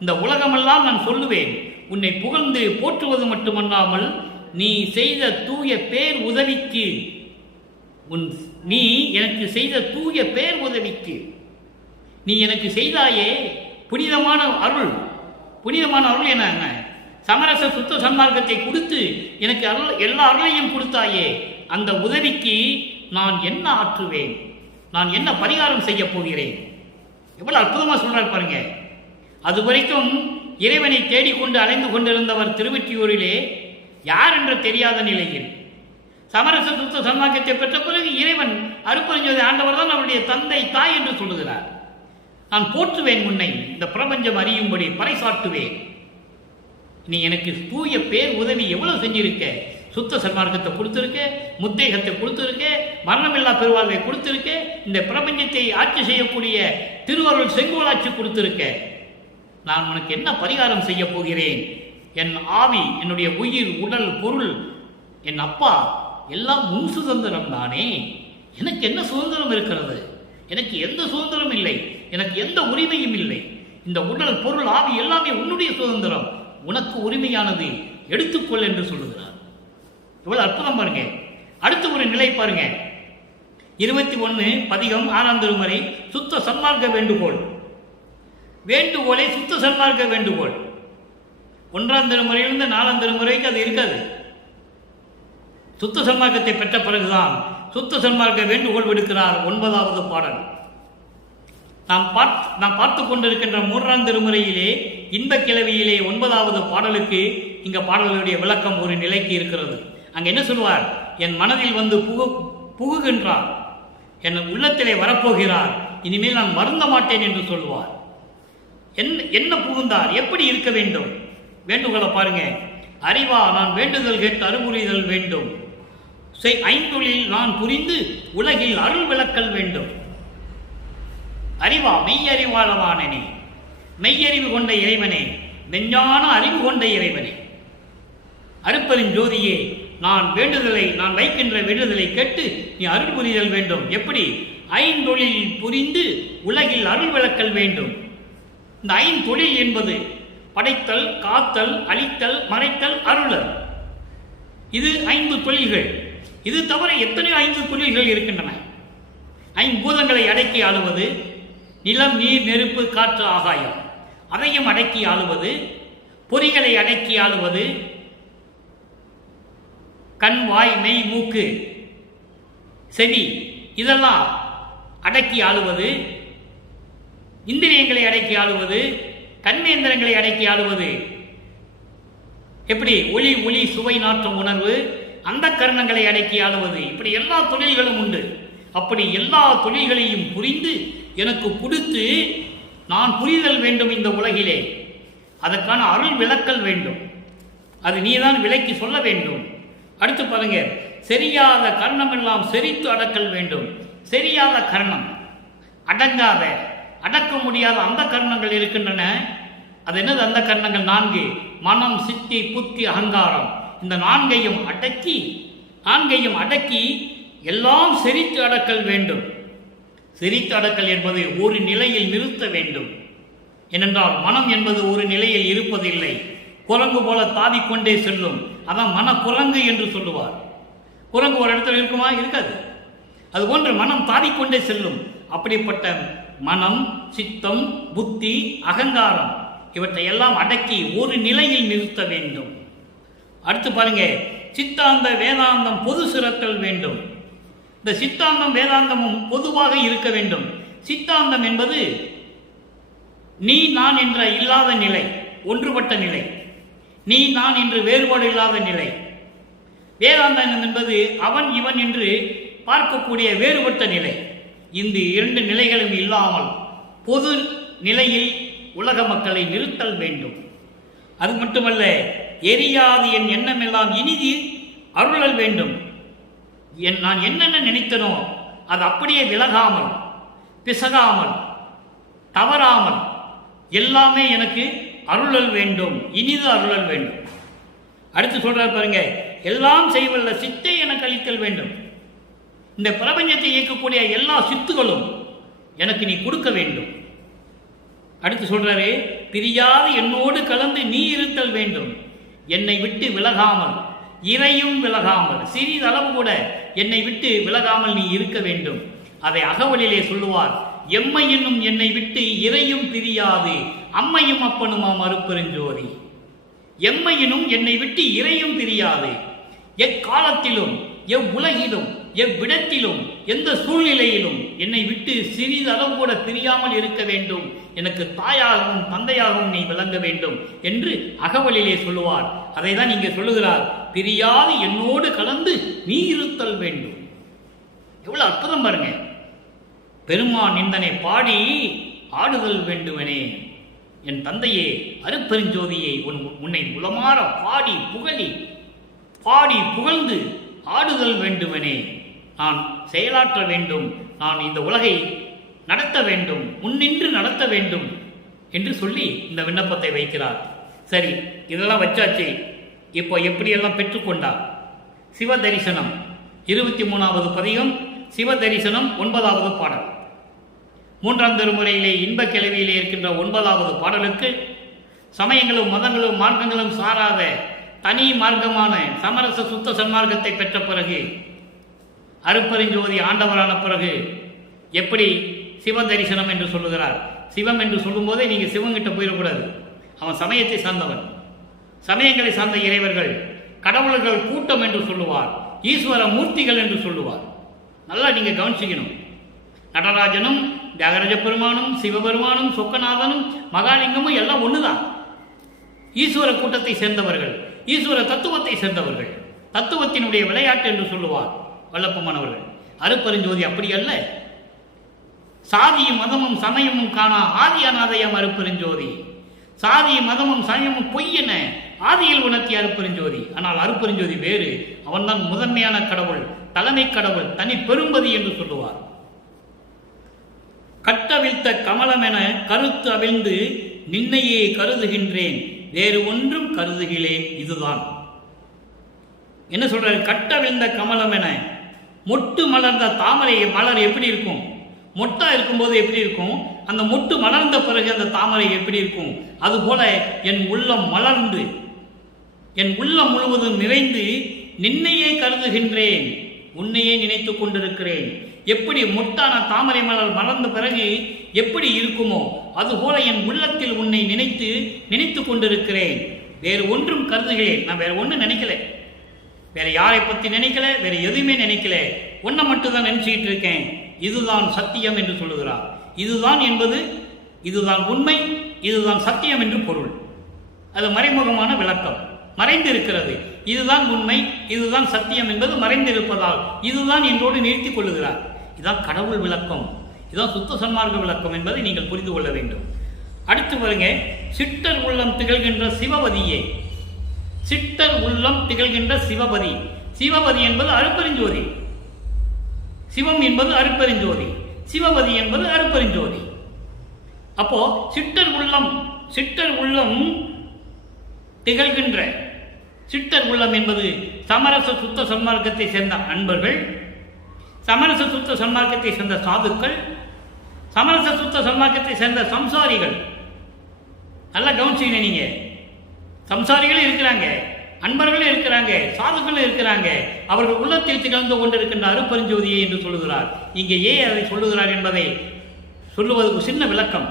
இந்த உலகமெல்லாம் நான் சொல்லுவேன். உன்னை புகழ்ந்து போற்றுவது மட்டுமல்லாமல், நீ செய்த தூய பேர் உதவிக்கு, நீ எனக்கு செய்த தூய பேர் உதவிக்கு, நீ எனக்கு செய்தாயே புனிதமான அருள். புனிதமான அருள் என்ன? சமரச சுத்த சன்மார்க்கத்தை கொடுத்து எனக்கு அருள், எல்லா அருளையும் கொடுத்தாயே, அந்த உதவிக்கு நான் என்ன ஆற்றுவேன், நான் என்ன பரிகாரம் செய்ய போகிறேன். எவ்வளவு அற்புதமாக சொல்றார் பாருங்க. அது வரைக்கும் இறைவனை தேடிக்கொண்டு அலைந்து கொண்டிருந்தவர் திருவெற்றியூரிலே யார் என்று தெரியாத நிலையில் சமரச சுத்த சன்மார்க்கத்தை பெற்ற பிறகு இறைவன் அருட்பெருஞ்சோதி ஆண்டவர் தான் அவருடைய தந்தை தாய் என்று சொல்லுகிறார். நான் போற்றுவேன் உன்னை, இந்த பிரபஞ்சம் அறியும்படி பறைசாட்டுவேன். நீ எனக்கு தூய பேர் உதவி எவ்வளவு செஞ்சிருக்க. சுத்த சன்மார்க்கத்தை கொடுத்திருக்க, முத்தேகத்தை கொடுத்திருக்க, மரணமில்லா பெருவாழ்வை கொடுத்திருக்க, இந்த பிரபஞ்சத்தை ஆட்சி செய்யக்கூடிய திருவருள் செங்கோலாட்சி கொடுத்திருக்க. நான் உனக்கு என்ன பரிகாரம் செய்ய போகிறேன்? என் ஆவி, என்னுடைய உயிர், உடல், பொருள், என் அப்பா எல்லாம் உன் சுதந்திரம் தானே. எனக்கு என்ன சுதந்திரம் இருக்கிறது? எனக்கு எந்த சுதந்திரம் இல்லை. எனக்கு எந்த உரிமையும் இல்லை. இந்த உடல், பொருள், ஆவி எல்லாமே உன்னுடைய சுதந்திரம். உனக்கு உரிமையானது, எடுத்துக்கொள் என்று சொல்லுகிறார். இவ்வளவு அற்புதம் பாருங்க. அடுத்த ஒரு நிலை பாருங்க. 21 பதிகம் 6ஆம் திருமுறை சுத்த சன்மார்க்க வேண்டுகோள். வேண்டுகோளை சுத்த சன்மார்க்க வேண்டுகோள். 1ஆம் திருமுறையிலிருந்து 4ஆம் திருமுறைக்கு அது இருக்காது. சுத்த சன்மார்க்கத்தை பெற்ற பிறகுதான் சுத்த சன்மார்க்க வேண்டுகோள் விடுக்கிறார் 9வது பாடல். நாம் பார்த்து கொண்டிருக்கின்ற 3ஆம் திருமுறையிலே இன்பக் கிளவியிலே 9வது பாடலுக்கு இங்க பாடல்களுடைய விளக்கம் ஒரு நிலைக்கு இருக்கிறது. அங்க என்ன சொல்வார்? என் மனதில் வந்து புகுகின்றார், என் உள்ளத்திலே வரப்போகிறார், இனிமேல் நான் வருந்த மாட்டேன் என்று சொல்வார். என்ன புகுந்தார்? எப்படி இருக்க வேண்டும்? வேண்டுகோளை பாருங்க. அறிவா நான் வேண்டுதல் கேட்டு அருள்புரிதல் வேண்டும். ஐந்தொழில் நான் புரிந்து உலகில் அருள் விளக்கல் வேண்டும். அறிவா மெய்யறிவாளவானனே, மெய்யறிவு கொண்ட இறைவனே, மெஞ்ஞான அறிவு கொண்ட இறைவனே, அருட்பெருஞ்சோதியே, நான் வைக்கின்ற வேண்டுதலை கேட்டு நீ அருள் புரிதல் வேண்டும். எப்படி? ஐந்தொழில் புரிந்து உலகில் அருள் விளக்கல் வேண்டும். இந்த ஐந்தொழில் என்பது படைத்தல், காத்தல், அழித்தல், மறைத்தல், அருளல். இது 5 தொழில்கள். இது தவிர எத்தனையோ 5 தொழில்கள் இருக்கின்றன. 5 பூதங்களை அடக்கி ஆளுவது, நிலம், நீர், நெருப்பு, காற்று, ஆகாயம், அதையும் அடக்கி ஆளுவது, பொறிகளை அடக்கி ஆளுவது, கண், வாய், மெய், மூக்கு, செவி, இதெல்லாம் அடக்கி ஆளுவது, இந்திரியங்களை அடக்கி ஆளுவது, கண்மேந்திரங்களை அடக்கி ஆளுவது. எப்படி? ஒளி, சுவை, நாற்றம், உணர்வு, அந்த கரணங்களை அடக்கி ஆளுவது. இப்படி எல்லா தொழில்களும் உண்டு. அப்படி எல்லா தொழில்களையும் புரிந்து எனக்கு கொடுத்து நான் புரிதல் வேண்டும் இந்த உலகிலே. அதற்கான அருள் விளக்கல் வேண்டும். அது நீதான் விளக்கி சொல்ல வேண்டும். அடுத்து பாருங்க, சரியாத கர்ணம் எல்லாம் செரித்து அடக்கல் வேண்டும். சரியாத கர்ணம், அடங்காத, அடக்க முடியாத அந்த கர்ணங்கள் இருக்கின்றன. அது என்னது? அந்த கர்ணங்கள் 4: மனம், சித்தி, புத்தி, அகங்காரம். இந்த 4ஐயும் அடக்கி எல்லாம் செரித்து அடக்கல் வேண்டும். செரித்து அடக்கல் என்பது ஒரு நிலையில் நிறுத்த வேண்டும். ஏனென்றால் மனம் என்பது ஒரு நிலையில் இருப்பதில்லை. குரங்கு போல தாவிக்கொண்டே செல்லும். அதான் மன குரங்கு என்று சொல்லுவார். குரங்கு ஒரு இடத்துல இருக்குமா? இருக்காது. அதுபோன்று மனம் தாவிக்கொண்டே செல்லும். அப்படிப்பட்ட மனம், சித்தம், புத்தி, அகங்காரம் இவற்றை எல்லாம் அடக்கி ஒரு நிலையில் நிறுத்த வேண்டும். அடுத்து பாருங்க, சித்தாந்த வேதாந்தம் பொது சிறத்தல் வேண்டும். இந்த சித்தாந்தம் வேதாந்தமும் பொதுவாக இருக்க வேண்டும். சித்தாந்தம் என்பது நீ நான் என்ற இல்லாத நிலை, ஒன்றுபட்ட நிலை. நீ நான் என்று வேறுபாடு இல்லாத நிலை. வேதாந்தம் என்பது அவன் இவன் என்று பார்க்கக்கூடிய வேறுபட்ட நிலை. இந்த 2 நிலைகளும் இல்லாமல் பொது நிலையில் உலக மக்களை நிறுத்தல் வேண்டும். அது மட்டுமல்ல, எரியாது என் எண்ணம் எல்லாம் இனிதி அருளல் வேண்டும். நான் என்னென்ன நினைத்தனோ அது அப்படியே விலகாமல், பிசகாமல், தவறாமல் எல்லாமே எனக்கு அருளல் வேண்டும், இனிது அருளல் வேண்டும். அடுத்து சொல்றார் பாருங்க, எல்லாம் செய்வல்ல சித்தை எனக்கு அளித்தல் வேண்டும். இந்த பிரபஞ்சத்தை இயக்கக்கூடிய எல்லா சித்துகளும் எனக்கு நீ கொடுக்க வேண்டும். அடுத்து சொல்றாரு, பிரியாது என்னோடு கலந்து நீ இருத்தல் வேண்டும். என்னை விட்டு விலகாமல், இறையும் விலகாமல், சிறிதளவு கூட என்னை விட்டு விலகாமல் நீ இருக்க வேண்டும். அதை அகவலிலே சொல்லுவார், எம்மை என்னும் என்னை விட்டு இறையும் பிரியாது அம்மையும் அப்பனுமாம் அருட்பெருஞ்சோதி. எம்மையினும் என்னை விட்டு இறையும் பிரியாது. எக்காலத்திலும், எவ்வுலகிலும், எவ்விடத்திலும், எந்த சூழ்நிலையிலும் என்னை விட்டு சிறிதளவு கூட பிரியாமல் இருக்க வேண்டும். எனக்கு தாயாகவும் தந்தையாகவும் நீ விளங்க வேண்டும் என்று அகவலிலே சொல்லுவார். அதை தான் இங்கே சொல்லுகிறார், பிரியாது என்னோடு கலந்து நீ இருத்தல் வேண்டும். எவ்வளவு அற்புதம் பாருங்க. பெருமான் நிந்தனை பாடி ஆடுதல் வேண்டுவனே. என் தந்தையே, அருட்பெருஞ்சோதியை உன்னை உளமாற பாடி புகழ்ந்து ஆடுதல் வேண்டுவனே. நான் செயலாற்ற வேண்டும், நான் இந்த உலகை நடத்த வேண்டும், முன்னின்று நடத்த வேண்டும் என்று சொல்லி இந்த விண்ணப்பத்தை வைக்கிறார். சரி, இதெல்லாம் வச்சாச்சு. இப்போ எப்படியெல்லாம் பெற்றுக்கொண்டார்? சிவ தரிசனம் 23வது பதிகம், சிவ தரிசனம் 9வது பாடல். 3ஆம் திருமுறையிலே இன்ப கிளவியிலே இருக்கின்ற 9வது பாடலுக்கு சமயங்களும் மதங்களும் மார்க்கங்களும் சாராத தனி மார்க்கமான சமரச சுத்த சன்மார்க்கத்தை பெற்ற பிறகு, அருட்பெருஞ்சோதி ஆண்டவரான பிறகு எப்படி சிவ தரிசனம் என்று சொல்லுகிறார். சிவம் என்று சொல்லும் போதே நீங்கள் சிவங்கிட்ட போயிடக்கூடாது. அவன் சமயத்தை சார்ந்தவன். சமயங்களை சார்ந்த இறைவர்கள் கடவுள்கள் கூட்டம் என்று சொல்லுவார், ஈஸ்வர மூர்த்திகள் என்று சொல்லுவார். நல்லா நீங்க கவனிச்சுக்கணும். நடராஜனும் தியாகராஜ பெருமானும் சிவபெருமானும் சொக்கநாதனும் மகாலிங்கமும் எல்லாம் ஒண்ணுதான். ஈஸ்வர கூட்டத்தை சேர்ந்தவர்கள், ஈஸ்வர தத்துவத்தை சேர்ந்தவர்கள். தத்துவத்தினுடைய விளையாட்டு என்று சொல்லுவார் வல்லப்பமானவர்கள். அருட்பெருஞ்சோதி அப்படி அல்ல. சாதியும் மதமும் சமயமும் காணா ஆதி அநாதையம் அருட்பெருஞ்சோதி. சாதி மதமும் சமயமும் பொய்யென ஆதியில் உணர்த்திய அருட்பெருஞ்சோதி. ஆனால் அருட்பெருஞ்சோதி வேறு. அவன்தான் முதன்மையான கடவுள், தலைமை கடவுள், தனி பெரும்பதி என்று சொல்லுவார். கட்டவிழ்த்த கமலம் என கருத்து அவிழ்ந்து நின்னையே கருதுகின்றேன் வேறு ஒன்றும் கருதுகிறேன். இதுதான் என்ன சொல்றாரு? கட்ட விழுந்த கமலம் என மொட்டு மலர்ந்த தாமரை மலர் எப்படி இருக்கும்? மொட்டா இருக்கும்போது எப்படி இருக்கும்? அந்த மொட்டு மலர்ந்த பிறகு அந்த தாமரை எப்படி இருக்கும்? அதுபோல என் உள்ளம் மலர்ந்து என் உள்ளம் முழுவதும் நிறைந்து நின்னையே கருதுகின்றேன், உன்னையே நினைத்து கொண்டிருக்கிறேன். எப்படி மொட்டான தாமரை மலர் மலர்ந்த பிறகு எப்படி இருக்குமோ அதுபோல என் உள்ளத்தில் உன்னை நினைத்து கொண்டிருக்கிறேன். வேறு ஒன்றும் கருதுகிறேன். நான் வேற ஒன்றும் நினைக்கல, வேற யாரை பற்றி நினைக்கல, வேற எதுவுமே நினைக்கல, ஒன்றை மட்டும் தான் நினைச்சுக்கிட்டு இருக்கேன். இதுதான் சத்தியம் என்று சொல்லுகிறார். இதுதான் என்பது இதுதான் உண்மை, இதுதான் சத்தியம் என்று பொருள். அது மறைமுகமான விளக்கம், மறைந்து இருக்கிறது. இதுதான் உண்மை, இதுதான் சத்தியம் என்பது மறைந்திருப்பதால் இதுதான் என்றோடு நிறுத்திக் கொள்ளுகிறார். இதுதான் கடவுள் விளக்கம், இதுதான் சுத்த சன்மார்க்க விளக்கம் என்பதை நீங்கள் புரிந்து கொள்ள வேண்டும். அடுத்து வருங்க, சிட்டர் உள்ளம் திகழ்கின்ற சிவபதியே. சிட்டர் உள்ளம் திகழ்கின்ற சிவபதி. சிவபதி என்பது அருட்பெருஞ்சோதி, சிவம் என்பது அருட்பெருஞ்சோதி, சிவபதி என்பது அருட்பெருஞ்சோதி. அப்போ சிட்டர் உள்ளம் திகழ்கின்ற சிட்டர் உள்ளம் என்பது சமரச சுத்த சன்மார்க்கத்தை சேர்ந்த அன்பர்கள், சமரச சுத்த சன்மார்க்கத்தை சேர்ந்த சாதுக்கள், சமரச சுத்த சன்மார்க்கத்தை சேர்ந்த சம்சாரிகள். நல்லா கவனிச்சீங்க நீங்க. சம்சாரிகளும் இருக்கிறாங்க, அன்பர்களும் இருக்கிறாங்க, சாதுக்களும் இருக்கிறாங்க. அவர்கள் உள்ளத்தில் திகழ்ந்து கொண்டிருக்கின்ற அருட்பெருஞ்சோதியை என்று சொல்லுகிறார். இங்கே ஏன் அதை சொல்லுகிறார் என்பதை சொல்லுவதற்கு சின்ன விளக்கம்.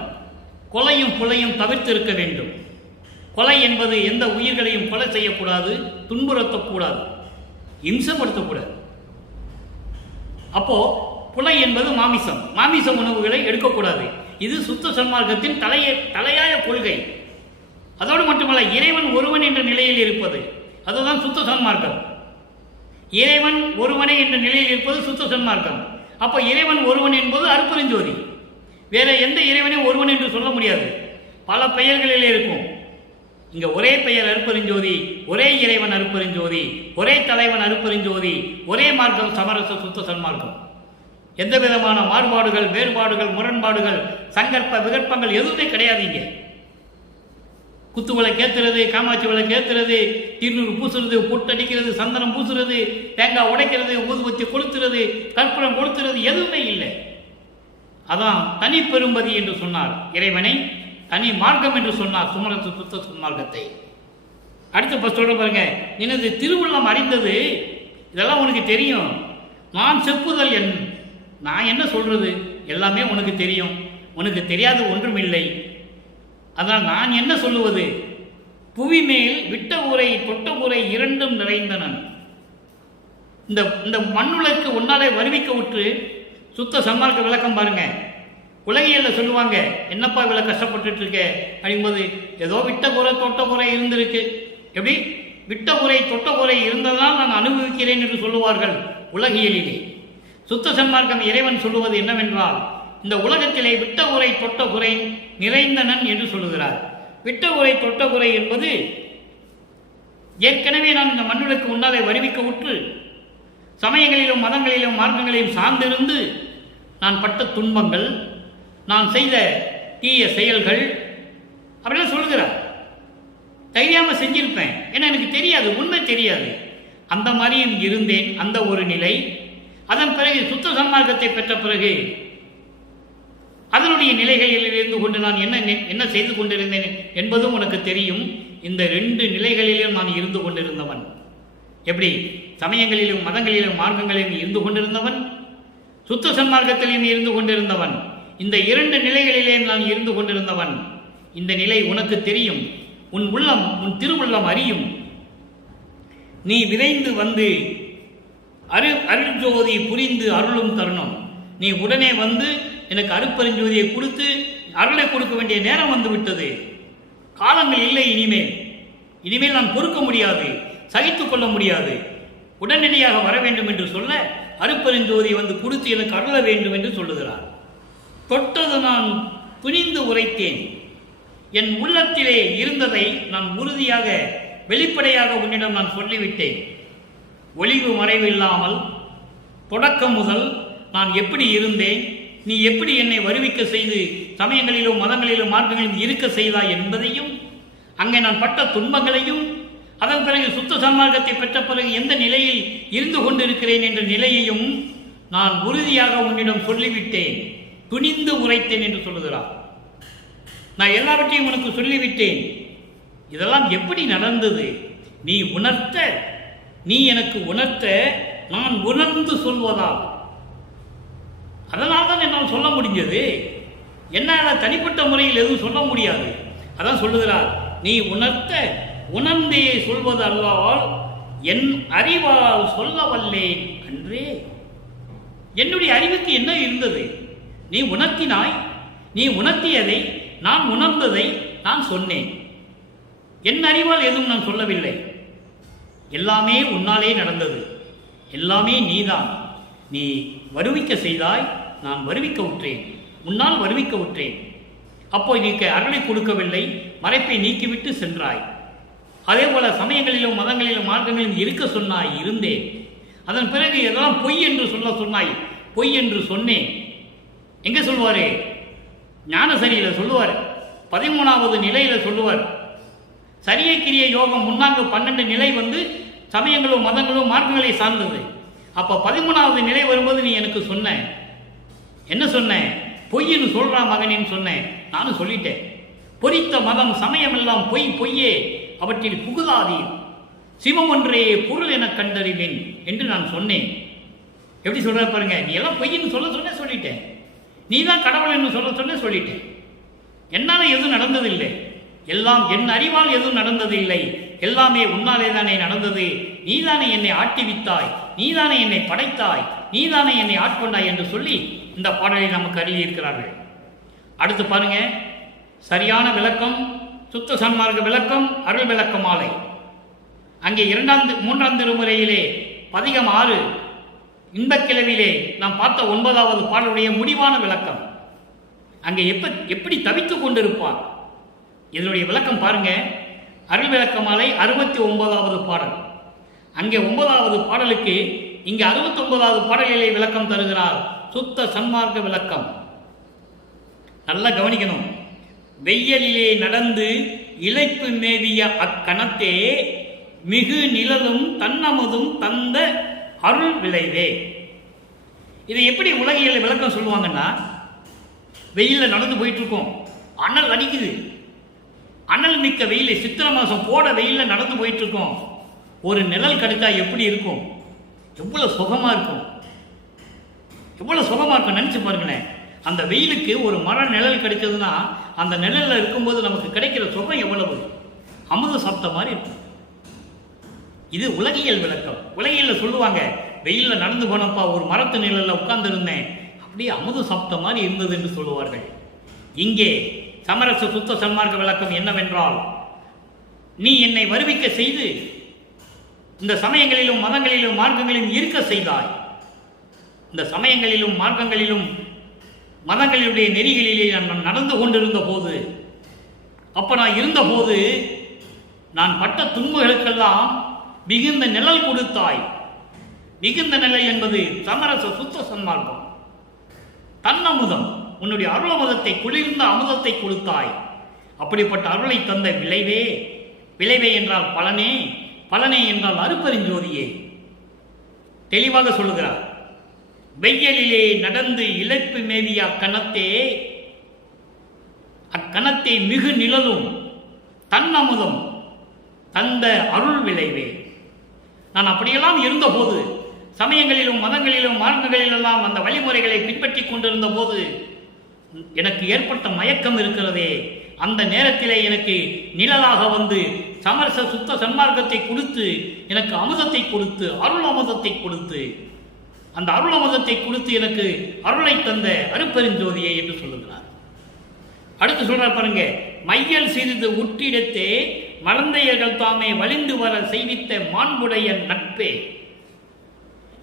கொலையும் புலையும் தவிர்த்து இருக்க வேண்டும். கொலை என்பது எந்த உயிர்களையும் கொலை செய்யக்கூடாது, துன்புறுத்தக்கூடாது, இம்சப்படுத்தக்கூடாது. புலை என்பது மாமிச உணவுகளை எடுக்கக்கூடாது. இது சுத்த சன்மார்க்கத்தின் தலையாய கொள்கை. அதோடு மட்டுமல்ல, இறைவன் ஒருவன் என்ற நிலையில் இருப்பது, அதுதான் சுத்த சன்மார்க்கம். இறைவன் ஒருவனே என்ற நிலையில் இருப்பது சுத்த சன்மார்க்கம். அப்போ இறைவன் ஒருவன் என்பது அருட்பெருஞ்சோதி. வேற எந்த இறைவனையும் ஒருவன் என்று சொல்ல முடியாது, பல பெயர்களிலே இருக்கும். இங்க ஒரே பெயர் அருட்பெருஞ்சோதி, ஒரே இறைவன் அருட்பெருஞ்சோதி, ஒரே தலைவன் அருட்பெருஞ்சோதி, ஒரே மார்க்கம் சமரச சுத்த சன்மார்க்கம். எந்த விதமான மாறுபாடுகள், வேறுபாடுகள், முரண்பாடுகள், சங்கற்ப விகற்பங்கள் எதுவுமே கிடையாது. இங்க குத்து விளக்கு ஏத்துறது, காமாட்சி விளக்கு ஏத்துறது, திருநூறு பூசுறது, பொட்டடிக்கிறது, சந்தனம் பூசுறது, தேங்காய் உடைக்கிறது, ஊதுபத்தி கொளுத்துறது, கற்பூரம் கொளுத்துறது எதுவுமே இல்லை. அதான் தனி பெரும்பதி என்று சொன்னார் இறைவனை, தனி மார்க்கம் என்று சொன்னார் சுமரச சுத்த சன்மார்க்கத்தை. அடுத்து சொல்ற பாருங்க, எனது திருவுள்ளம் அறிந்தது, இதெல்லாம் உனக்கு தெரியும். நான் செப்புதல் நான் என்ன சொல்றது, எல்லாமே உனக்கு தெரியும், உனக்கு தெரியாத ஒன்றும் இல்லை. அதனால் நான் என்ன சொல்லுவது? புவி மேல் விட்ட ஊரை தொட்ட ஊரை இரண்டும் நிறைந்தனன். இந்த மண்ணுலக்கு ஒன்னாலே வருவிக்க விட்டு சுத்த சன்மார்க்க விளக்கம் பாருங்க. உலகியல்ல சொல்லுவாங்க, என்னப்பா இவ்வளவு கஷ்டப்பட்டு இருக்க அப்படிங்கும்போது, ஏதோ விட்ட குறை தொட்ட குறை இருந்திருக்கு. எப்படி விட்ட குறை தொட்ட குறை இருந்ததால் நான் அனுபவிக்கிறேன் என்று சொல்லுவார்கள் உலகியலிலே. சுத்த சன்மார்க்கம் இறைவன் சொல்லுவது என்னவென்றால், இந்த உலகத்திலே விட்ட குறை தொட்ட குறை நிறைந்தனன் என்று சொல்லுகிறார். விட்ட குறை தொட்ட குறை என்பது ஏற்கனவே நான் இந்த மண்ணுக்கு முன்னாலே வருவிக்க உற்று சமயங்களிலும் மதங்களிலும் மார்க்கங்களிலும் சார்ந்திருந்து நான் பட்ட துன்பங்கள், நான் செய்த தீய செயல்கள் அப்படிலாம் சொல்லுகிறார். தெரியாம செஞ்சிருப்பேன், ஏன்னா எனக்கு தெரியாது, உண்மை தெரியாது. அந்த மாதிரியும் இருந்தேன், அந்த ஒரு நிலை. அதன் பிறகு சுத்த சன்மார்க்கத்தை பெற்ற பிறகு அதனுடைய நிலைகளில் இருந்து கொண்டு நான் என்ன செய்து கொண்டிருந்தேன் என்பதும் உனக்கு தெரியும். இந்த ரெண்டு நிலைகளிலும் நான் இருந்து கொண்டிருந்தவன். எப்படி சமயங்களிலும் மதங்களிலும் மார்க்கங்களிலும் இருந்து கொண்டிருந்தவன், சுத்த சன்மார்க்கத்திலும் இருந்து கொண்டிருந்தவன். இந்த இரண்டு நிலைகளிலே நான் இருந்து கொண்டிருந்தவன். இந்த நிலை உனக்கு தெரியும், உன் உள்ளம், உன் திருவுள்ளம் அறியும். நீ விரைந்து வந்து அருள்ஜோதி புரிந்து அருளும் தருணம். நீ உடனே வந்து எனக்கு அருட்பெருஞ்சோதியை கொடுத்து அருளை கொடுக்க வேண்டிய நேரம் வந்து விட்டது. காலங்கள் இல்லை இனிமேல் நான் பொறுக்க முடியாது, சகித்துக் கொள்ள முடியாது. உடனடியாக வர வேண்டும் என்று சொல்ல அருட்பெருஞ்சோதியை வந்து கொடுத்து எனக்கு அருள வேண்டும் என்று சொல்லுகிறார். தொட்டது நான் துணிந்து உரைத்தேன். என் உள்ளத்திலே இருந்ததை நான் உறுதியாக வெளிப்படையாக உன்னிடம் நான் சொல்லிவிட்டேன். ஒளிவு மறைவு இல்லாமல் தொடக்கம் முதல் நான் எப்படி இருந்தேன், நீ எப்படி என்னை வருவிக்க செய்து சமயங்களிலும் மதங்களிலும் மார்க்கங்களிலும் இருக்க செய்தாய் என்பதையும், அங்கே நான் பட்ட துன்பங்களையும், அதன் பிறகு சுத்த சன்மார்க்கத்தை பெற்ற பிறகு எந்த நிலையில் இருந்து கொண்டிருக்கிறேன் என்ற நிலையையும் நான் உறுதியாக உன்னிடம் சொல்லிவிட்டேன், துணிந்து உரைத்தேன் என்று சொல்லுகிறார். நான் எல்லாவற்றையும் உனக்கு சொல்லிவிட்டேன். இதெல்லாம் எப்படி நடந்தது? நீ உணர்த்த, நீ எனக்கு உணர்த்த, நான் உணர்ந்து சொல்வதால். அதனால் தான் என்னால் சொல்ல முடிஞ்சது. என்னால் தனிப்பட்ட முறையில் எதுவும் சொல்ல முடியாது. அதான் சொல்லுகிறார், நீ உணர்த்த உணர்ந்தே சொல்வது அல்லால் என் அறிவால் சொல்ல வல்லேன் அன்றே. என்னுடைய அறிவுக்கு என்ன இருந்தது? நீ உணர்த்தினாய், நீ உணர்த்தியதை, நான் உணர்ந்ததை நான் சொன்னேன். என் அறிவால் எதுவும் நான் சொல்லவில்லை. எல்லாமே உன்னாலே நடந்தது. எல்லாமே நீதான். நீ வருவிக்க செய்தாய், நான் வருவிக்க விட்டேன், முன்னால் வருவிக்க விட்டேன். அப்போ நீக்கு அருளை கொடுக்கவில்லை, மறைப்பை நீக்கிவிட்டு சென்றாய். அதே போல சமயங்களிலும் மதங்களிலும் மார்க்கங்களிலும் இருக்க சொன்னாய், இருந்தேன். அதன் பிறகு எதெல்லாம் பொய் என்று சொல்ல சொன்னாய், பொய் என்று சொன்னேன். எங்க சொல்லுவாரு? ஞானசரியில சொல்லுவார், 13வது நிலையில சொல்லுவார். சரியை கிரிய யோகம் முன்னாங்கு 12 நிலை சமயங்களும் மதங்களும் மார்க்கங்களை சார்ந்தது. அப்ப 13வது நிலை வரும்போது நீ எனக்கு சொன்ன, என்ன சொன்ன? பொய்ன்னு சொல்றா மகனின்னு சொன்னேன். நானும் சொல்லிட்டேன். பொறித்த மதம் சமயம் எல்லாம் பொய் பொய்யே, அவற்றில் புகுதாதீர், சிவம் ஒன்றே பொருள் என கண்டறிவேன் என்று நான் சொன்னேன். எப்படி சொல்ற பாருங்க. நீ எல்லாம் பொய்ன்னு சொல்ல சொல்லிட்டேன். நீ தான் கடவுள் என்று சொல்ல சொல்லிட்டேன். என்னால எதுவும் நடந்ததில்லை. எல்லாம் என் அறிவால் எதுவும் நடந்ததில்லை. எல்லாமே உன்னாலே தானே நடந்தது. நீதானே என்னை ஆட்டிவித்தாய், நீதானே என்னை படைத்தாய், நீதானே என்னை ஆட்கொண்டாய் என்று சொல்லி இந்த பாடலை நமக்கு அருளியிருக்கிறார்கள். அடுத்து பாருங்க, சரியான விளக்கம், சுத்த சன்மார்க்க விளக்கம், அருள் விளக்க மாலை. அங்கே 3ஆம் திருமுறையிலே பதிகம் 6 இன்பக்கிழவிலே நாம் பார்த்த 9வது பாடலுடைய முடிவான விளக்கம். அங்கே எப்படி தவித்துக் கொண்டிருப்பார் இதனுடைய விளக்கம் பாருங்க. அருள் விளக்க மாலை 69வது பாடல். அங்கே 9வது பாடலுக்கு இங்கே 69வது பாடலிலே விளக்கம் தருகிறார். சுத்த சன்மார்க்க விளக்கம். நல்லா கவனிக்கணும். வெய்யலிலே நடந்து இளைப்பு மேவிய அக்கணத்தே மிகு நிழலும் தன்னமுதும் தந்த அருள் விளைவே. இதை எப்படி உலகியல் விளக்கம் சொல்லுவாங்கன்னா, வெயில நடந்து போயிட்டு இருக்கோம், அனல் அடிக்குது, அனல் மிக்க வெயில, சித்திரை மாசம் போட வெயில நடந்து போயிட்டு இருக்கோம். ஒரு நிழல் கிடைத்தா எப்படி இருக்கும்? எவ்வளவு சுகமா இருக்கும், எவ்வளவு சுகமா இருக்கும் நினைச்சு பாருங்களேன். அந்த வெயிலுக்கு ஒரு மர நிழல் கிடைச்சதுன்னா அந்த நிழல்ல இருக்கும்போது நமக்கு கிடைக்கிற சுகம் எவ்வளவு அமுத சாப்பிட்ட மாதிரி இருக்கும். இது உலகியல் விளக்கம். உலகியல்ல சொல்லுவாங்க, வெயில்ல நடந்து போனப்பா ஒரு மரத்து நிழல்ல உட்கார்ந்து இருந்தேன், அப்படியே அமுத சாப்பிட்ட மாதிரி இருந்தது என்று சொல்லுவார்கள். இங்கே சமரச சுத்த சன்மார்க்க விளக்கம் என்னவென்றால், நீ என்னை வருவிக்க செய்து இந்த சமயங்களிலும் மதங்களிலும் மார்க்கங்களிலும் இருக்க செய்தாய். இந்த சமயங்களிலும் மார்க்கங்களிலும் மதங்களிலுடைய நெறிகளிலே நான் நடந்து கொண்டிருந்த போது, அப்ப நான் இருந்தபோது நான் பட்ட துன்பங்களுக்கெல்லாம் மிகுந்த நிழல் கொடுத்தாய். மிகுந்த நிழல் என்பது சமரச சுத்த சன்மார்க்கம். தன்னமுதம், உன்னுடைய அருள் அமுதத்தை, குளிர்ந்த அமுதத்தை கொடுத்தாய். அப்படிப்பட்ட அருளை தந்த விளைவே. விளைவே என்றால் பலனே, பலனே என்றால் அருப்பெருஞ்சோதியே. தெளிவாக சொல்லுகிறார். வெய்யலிலே நடந்து இழைப்பு மேவிய அக்கணத்தே, அக்கணத்தை மிகு நிழலும் தன்னமுதம் தந்த அருள் விளைவே. நான் அப்படியெல்லாம் இருந்தபோது, சமயங்களிலும் மதங்களிலும் மார்க்கங்களிலெல்லாம் அந்த வழிமுறைகளை பின்பற்றி கொண்டிருந்த போது எனக்கு ஏற்பட்ட மயக்கம் இருக்கிறதே, அந்த நேரத்திலே எனக்கு நிழலாக வந்து சமரச சுத்த சன்மார்க்கத்தை கொடுத்து, எனக்கு அமுதத்தை கொடுத்து, அருள் அமுதத்தை கொடுத்து, அந்த அருள் அமுதத்தை கொடுத்து எனக்கு அருளை தந்த அருப்பெருஞ்சோதியை என்று சொல்லுகிறார். அடுத்து சொல்றார் பாருங்க, மையல் சிறிது உற்றிடத்தே மலந்தையர்கள் தாமே வலிந்து வர செய்வித்த மாண்புடைய நட்பே.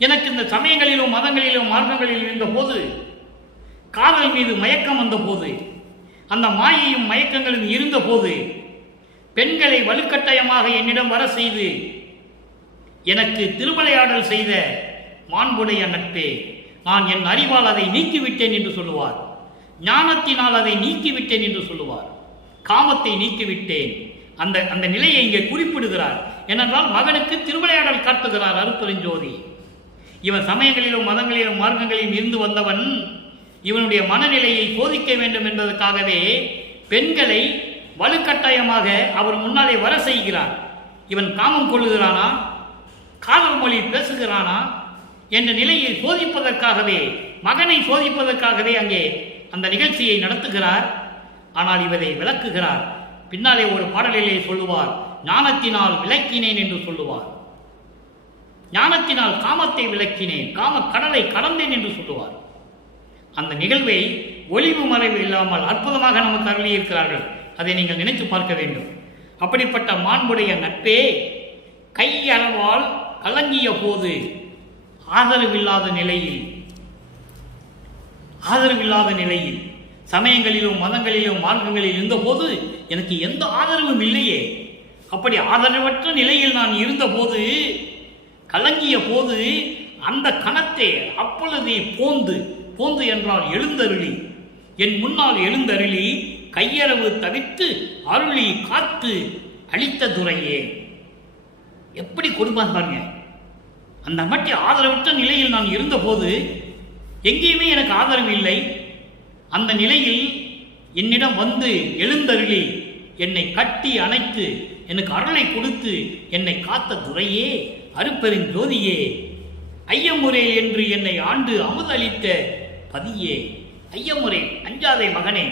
எனக்கு இந்த சமயங்களிலும் மதங்களிலும் மார்க்கங்களிலும் இருந்த போது, காதல் மீது மயக்கம் வந்த போது, அந்த மாயையும் மயக்கங்களும் இருந்த போது, பெண்களை வலுக்கட்டாயமாக என்னிடம் வர செய்து எனக்கு திருவிளையாடல் செய்த மாண்புடைய நட்பே, நான் என் அறிவால் அதை நீக்கிவிட்டேன் என்று சொல்லுவார். ஞானத்தினால் அதை நீக்கிவிட்டேன் என்று சொல்லுவார். காமத்தை நீக்கிவிட்டேன், அந்த அந்த நிலையை இங்கே குறிப்பிடுகிறார். ஏனென்றால் மகனுக்கு திருவிளையாடல் காட்டுகிறார் அருட்பெருஞ்சோதி. இவன் சமயங்களிலும் மதங்களிலும் மார்க்கங்களிலும் இருந்து வந்தவன். இவனுடைய மனநிலையை சோதிக்க வேண்டும் என்பதற்காகவே பெண்களை வலுக்கட்டாயமாக அவர் முன்னாலே வர செய்கிறார். இவன் காமம் கொள்ளுகிறானா, காதல் மொழி பேசுகிறானா என்ற நிலையை சோதிப்பதற்காகவே, மகனை சோதிப்பதற்காகவே அங்கே அந்த நிகழ்ச்சியை நடத்துகிறார். ஆனால் இவரை விளக்குகிறார். பின்னாலே ஒரு பாடலிலே சொல்லுவார், ஞானத்தினால் விளக்கினேன் என்று சொல்லுவார். ஞானத்தினால் காமத்தை விளக்கினேன், காம கடலை கடந்தேன் என்று சொல்லுவார். அந்த நிகழ்வை ஒளிவு மறைவு இல்லாமல் அற்புதமாக நமக்கு அருளியிருக்கிறார்கள். அதை நீங்கள் நினைத்து பார்க்க வேண்டும். அப்படிப்பட்ட மாண்புடைய நட்பே கையளவால் கலங்கிய போது ஆதரவில்லாத நிலையில் சமயங்களிலும் மதங்களிலும் மார்க்கங்களில் இருந்தபோது எனக்கு எந்த ஆதரவும் இல்லையே. அப்படி ஆதரவற்ற நிலையில் நான் இருந்தபோது, கலங்கிய போது, அந்த கணத்தை அப்பொழுதே போந்து என்றால் எழுந்தருளி, என் முன்னால் எழுந்தருளி கையளவு தவித்து அருளி காத்து அளித்த துறையே. எப்படி கொடுப்பான் பாருங்க. அந்த மட்டி ஆதரவற்ற நிலையில் நான் இருந்தபோது எங்கேயுமே எனக்கு ஆதரவு இல்லை. அந்த நிலையில் என்னிடம் வந்து எழுந்தருளி என்னை கட்டி அணைத்து எனக்கு அருளை கொடுத்து என்னை காத்த துறையே, அருட்பெருஞ்சோதியே, ஐயமுறை என்று என்னை ஆண்டு அமுதளித்த பதியே. ஐயமுறை, அஞ்சாதே மகனே,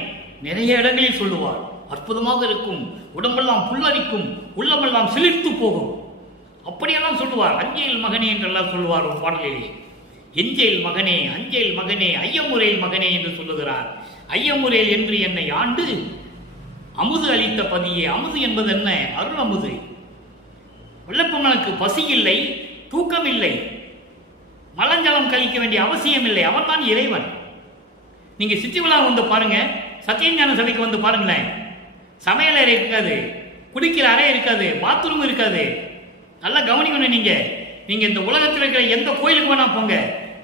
நிறைய இடங்களில் சொல்லுவார். அற்புதமாக இருக்கும். உடம்பெல்லாம் புல்லரிக்கும், உள்ளமெல்லாம் சிலிர்த்து போகும். அப்படியெல்லாம் சொல்லுவார். அஞ்சேல் மகனே என்றெல்லாம் சொல்லுவார் ஒரு பாடலிலே. எஞ்சேல் மகனே, அஞ்சேல் மகனே, ஐயமுறையில் மகனே என்று சொல்லுகிறார். ஐயமுறையில் என்று என்னை ஆண்டு அமுது அளித்த பதியே. அமுது என்பது என்ன? அருள் அமுது. வெள்ளப்பெருமானுக்கு பசி இல்லை, தூக்கம் இல்லை, மலஞ்சலம் கழிக்க வேண்டிய அவசியம் இல்லை. அவன் தான் இறைவன். நீங்க சித்தி விழா வந்து பாருங்க, சத்தியஞான சபைக்கு வந்து பாருங்களேன். சமையல் அறை இருக்காது, குடிக்கிற அறை இருக்காது, பாத்ரூம் இருக்காது. நல்லா கவனிக்கணும். நீங்க இந்த உலகத்தில் இருக்கிற எந்த கோயிலுக்கு வேணா போங்க,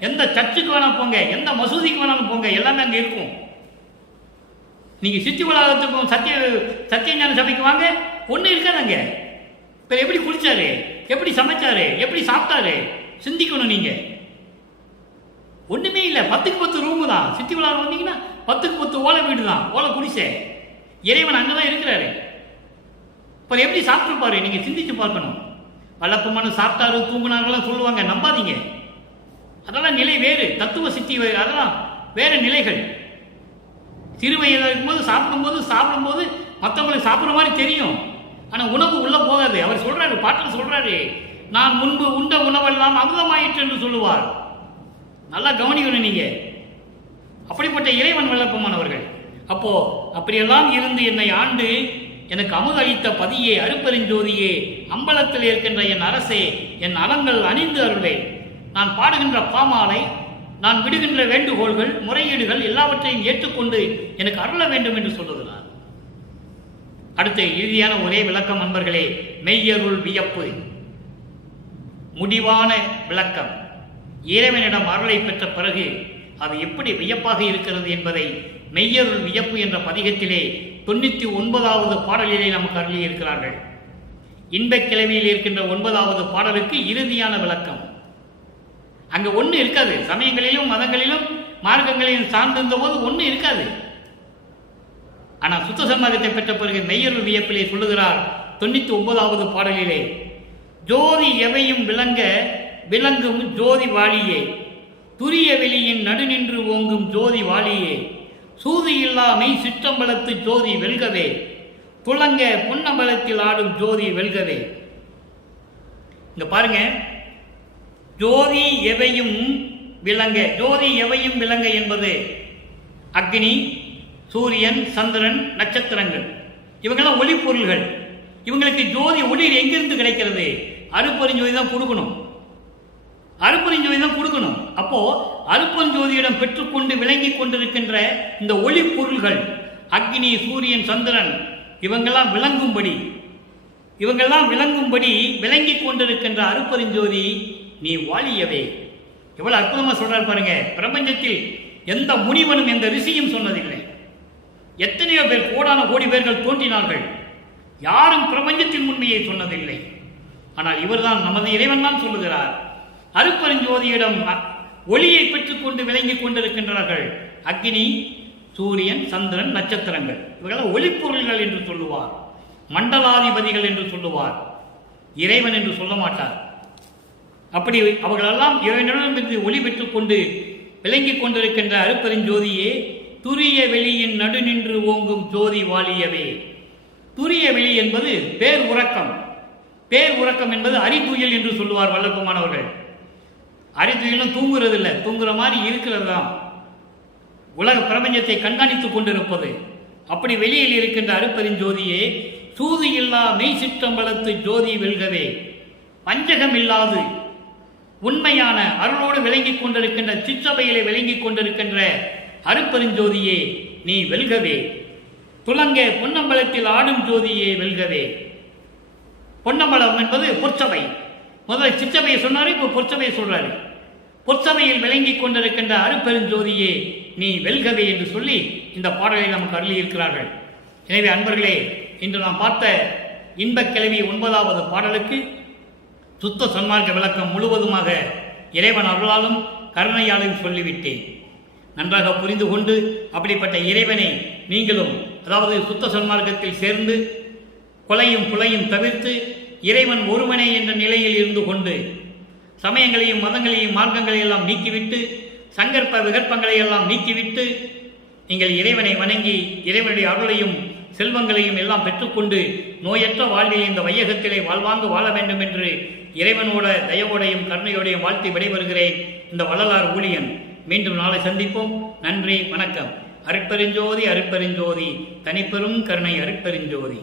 எந்த சர்ச்சுக்கு வேணா போங்க, எந்த மசூதிக்கு வேணாலும் போங்க, எல்லாமே அங்கே இருக்கும். நீங்க சித்தி உலகத்துக்கும் சத்தியஞான சபைக்கு வாங்க, ஒண்ணு இருக்காதுங்க. இப்ப எப்படி குளிச்சாரு, எப்படி சமைச்சாரு, எப்படி சாப்பிட்டாரு சிந்திக்கணும். நீங்க ஒண்ணுமே இல்லை. 10க்கு 10 ரூமு தான். சித்தி விழா வந்தீங்கன்னா 10க்கு 10 ஓலை வீடு தான், ஓலை குடிசை. இறைவன் அங்கதான் இருக்கிறாரு. இப்ப எப்படி சாப்பிட்டுருப்பாரு நீங்க சிந்திச்சு பார்க்கணும். வல்லப்பமான சாப்பிட்டாரு, தூங்குனாங்கலாம் சொல்லுவாங்க, நம்பாதீங்க. அதெல்லாம் நிலை வேறு. தத்துவ சித்தி அதெல்லாம் வேற நிலைகள். சிறு வயதாக இருக்கும்போது சாப்பிடும்போது மற்றவங்களுக்கு சாப்பிட்ற மாதிரி தெரியும். ஆனால் உணவு உள்ள போகாது. அவர் சொல்றாரு, பாட்டில் சொல்றாரு, நான் முன்பு உண்ட உணவெல்லாம் அமுதமாயிற்று என்று சொல்லுவார். நல்லா கவனிக்கணும் நீங்க. அப்படிப்பட்ட இறைவன் வல்லப்பமானவர்கள். அப்போ அப்படியெல்லாம் இருந்து என்னை ஆண்டு எனக்கு அமுது அளித்த பதியே, அருட்பெருஞ்சோதியே, அம்பலத்தில் இருக்கின்ற என் அரசே, என் அலங்கள் அணிந்து அருளே, நான் பாடுகின்ற பாமாலை, நான் விடுகின்ற வேண்டுகோள்கள், முறையீடுகள் எல்லாவற்றையும் ஏற்றுக்கொண்டு எனக்கு அருள வேண்டும் என்று சொல்லுகிறார். அடுத்த இறுதியான ஒரே விளக்கம் அன்பர்களே, மெய்யருள் வியப்பு. முடிவான விளக்கம். இறைவனிடம் அருளை பெற்ற பிறகு அது எப்படி வியப்பாக இருக்கிறது என்பதை மெய்யருள் வியப்பு என்ற பதிகத்திலே 99வது பாடலிலே நமக்கு அருளி இருக்கிறார்கள். இன்பக் கிளவியில் இருக்கின்ற 9வது பாடலுக்கு இறுதியான விளக்கம். அங்க ஒண்ணு இருக்காது. சமயங்களிலும் மதங்களிலும் மார்க்கங்களிலும் சார்ந்திருந்த போது ஒண்ணு இருக்காது. ஆனா சுத்த சன்மார்க்கத்தை பெற்ற பிறகு மெய்யருள் வியப்பிலே சொல்லுகிறார் 99வது பாடலிலே, ஜோதி எவையும் விளங்கும் ஜோதி வாழியே, துரிய வெளியின் நடுநின்று ஓங்கும் ஜோதி வாழியே, சூது இல்லாமை சிற்றம்பலத்து ஜோதி வெல்கவே, துளங்க பொன்னம்பலத்தில் ஆடும் ஜோதி வெல்கவே. இங்க பாருங்க, ஜோதி எவையும் விளங்க என்பது அக்னி, சூரியன், சந்திரன், நட்சத்திரங்கள். இவங்கெல்லாம் ஒளி பொருள்கள். இவங்களுக்கு ஜோதி ஒளி எங்கிருந்து கிடைக்கிறது? அருட்பெருஞ்சோதி தான் கொடுக்கணும். அப்போ அருட்பெருஞ்சோதியிடம் பெற்றுக்கொண்டு விளங்கி கொண்டிருக்கின்ற இந்த ஒளி பொருள்கள் அக்னி, சூரியன், சந்திரன் இவங்கெல்லாம் விளங்கும்படி விளங்கி கொண்டிருக்கின்ற அருட்பெருஞ்சோதி நீ வாழியவே. எவ்வளவு அற்புதமா சொல்றாரு பாருங்க. பிரபஞ்சத்தில் எந்த முனிவனும் எந்த ரிஷியும் சொன்னதில்லை. எத்தனையோ பேர், கோடான கோடி பேர்கள் தோன்றினார்கள். யாரும் பிரபஞ்சத்தின் உண்மையை சொன்னதில்லை. ஆனால் இவர்தான், நமது இறைவன் தான் சொல்லுகிறார். அருட்பெருஞ்சோதியிடம் ஒளியை பெற்றுக்கொண்டு விளங்கிக் கொண்டிருக்கின்றார்கள். அக்னி, சூரியன், சந்திரன், நட்சத்திரங்கள் இவர்கள் ஒளிப்பொருள்கள் என்று சொல்லுவார். மண்டலாதிபதிகள் என்று சொல்லுவார். இறைவன் என்று சொல்ல மாட்டார். அப்படி அவர்களெல்லாம் இறைவனிடமிருந்து ஒளி பெற்றுக்கொண்டு விளங்கிக் கொண்டிருக்கின்ற அருட்பெருஞ்சோதியே, துரிய வெளியின் நடு நின்று ஓங்கும் ஜோதி வாழியவே. துரிய வெளி என்பது பேர் உறக்கம். பேர் உறக்கம் என்பது அரிதுயில் என்று சொல்லுவார் வல்லபமானவர்கள். அரிதுயிலும் தூங்குறது இல்லை, தூங்குற மாதிரி இருக்கிறது தான் உலக பிரபஞ்சத்தை கண்காணித்துக் கொண்டிருப்பது. அப்படி வெளியில் இருக்கின்ற அருட்பெருஞ்சோதியே, சூது இல்லா மெய் சிற்றம்பலத்து ஜோதி வெல்கவே. பஞ்சகம் இல்லாது உண்மையான அருளோடு விளங்கிக் கொண்டிருக்கின்ற சிற்றபையிலே விளங்கிக் கொண்டிருக்கின்ற அருட்பெருஞ்சோதியே, நீ வெல்கவே. துலங்க பொன்னம்பலத்தில் ஆடும் ஜோதியே வெல்கவே. பொன்னம்பலம் என்பது பொற்சபை. முதல்ல சிற்றபையை சொன்னாரு, இப்போ பொற்சபையை சொல்றாரு. பொற்சபையில் விளங்கிக் கொண்டிருக்கின்ற அருட்பெருஞ்சோதியே, நீ வெல்கவே என்று சொல்லி இந்த பாடலை நமக்கு அருளி இருக்கிறார்கள். எனவே அன்பர்களே, இன்று நாம் பார்த்த இன்பக் கிளவி 9வது பாடலுக்கு சுத்த சன்மார்க்க விளக்கம் முழுவதுமாக இறைவன் அருளாலும் கருணையாலும் சொல்லிவிட்டேன். நன்றாக புரிந்து கொண்டு அப்படிப்பட்ட இறைவனை நீங்களும், அதாவது சுத்த சன்மார்க்கத்தில் சேர்ந்து கொலையும் புலையும் தவிர்த்து இறைவன் ஒருவனே என்ற நிலையில் இருந்து கொண்டு சமயங்களையும் மதங்களையும் மார்க்கங்களை எல்லாம் நீக்கிவிட்டு சங்கற்ப விகற்பங்களை எல்லாம் நீக்கிவிட்டு நீங்கள் இறைவனை வணங்கி இறைவனுடைய அருளையும் செல்வங்களையும் எல்லாம் பெற்றுக்கொண்டு நோயற்ற வாழ்வில் இந்த வையகத்திலே வாழ்வாங்கு வாழ வேண்டும் என்று இறைவனோட தயவோடையும் கருணையோடையும் வாழ்த்தி விடைபெறுகிறேன். இந்த வள்ளலார் ஊழியன். மீண்டும் நாளை சந்திப்போம். நன்றி, வணக்கம். அருட்பெருஞ்சோதி அருட்பெருஞ்சோதி, தனிப்பெரும் கருணை அருட்பெருஞ்சோதி.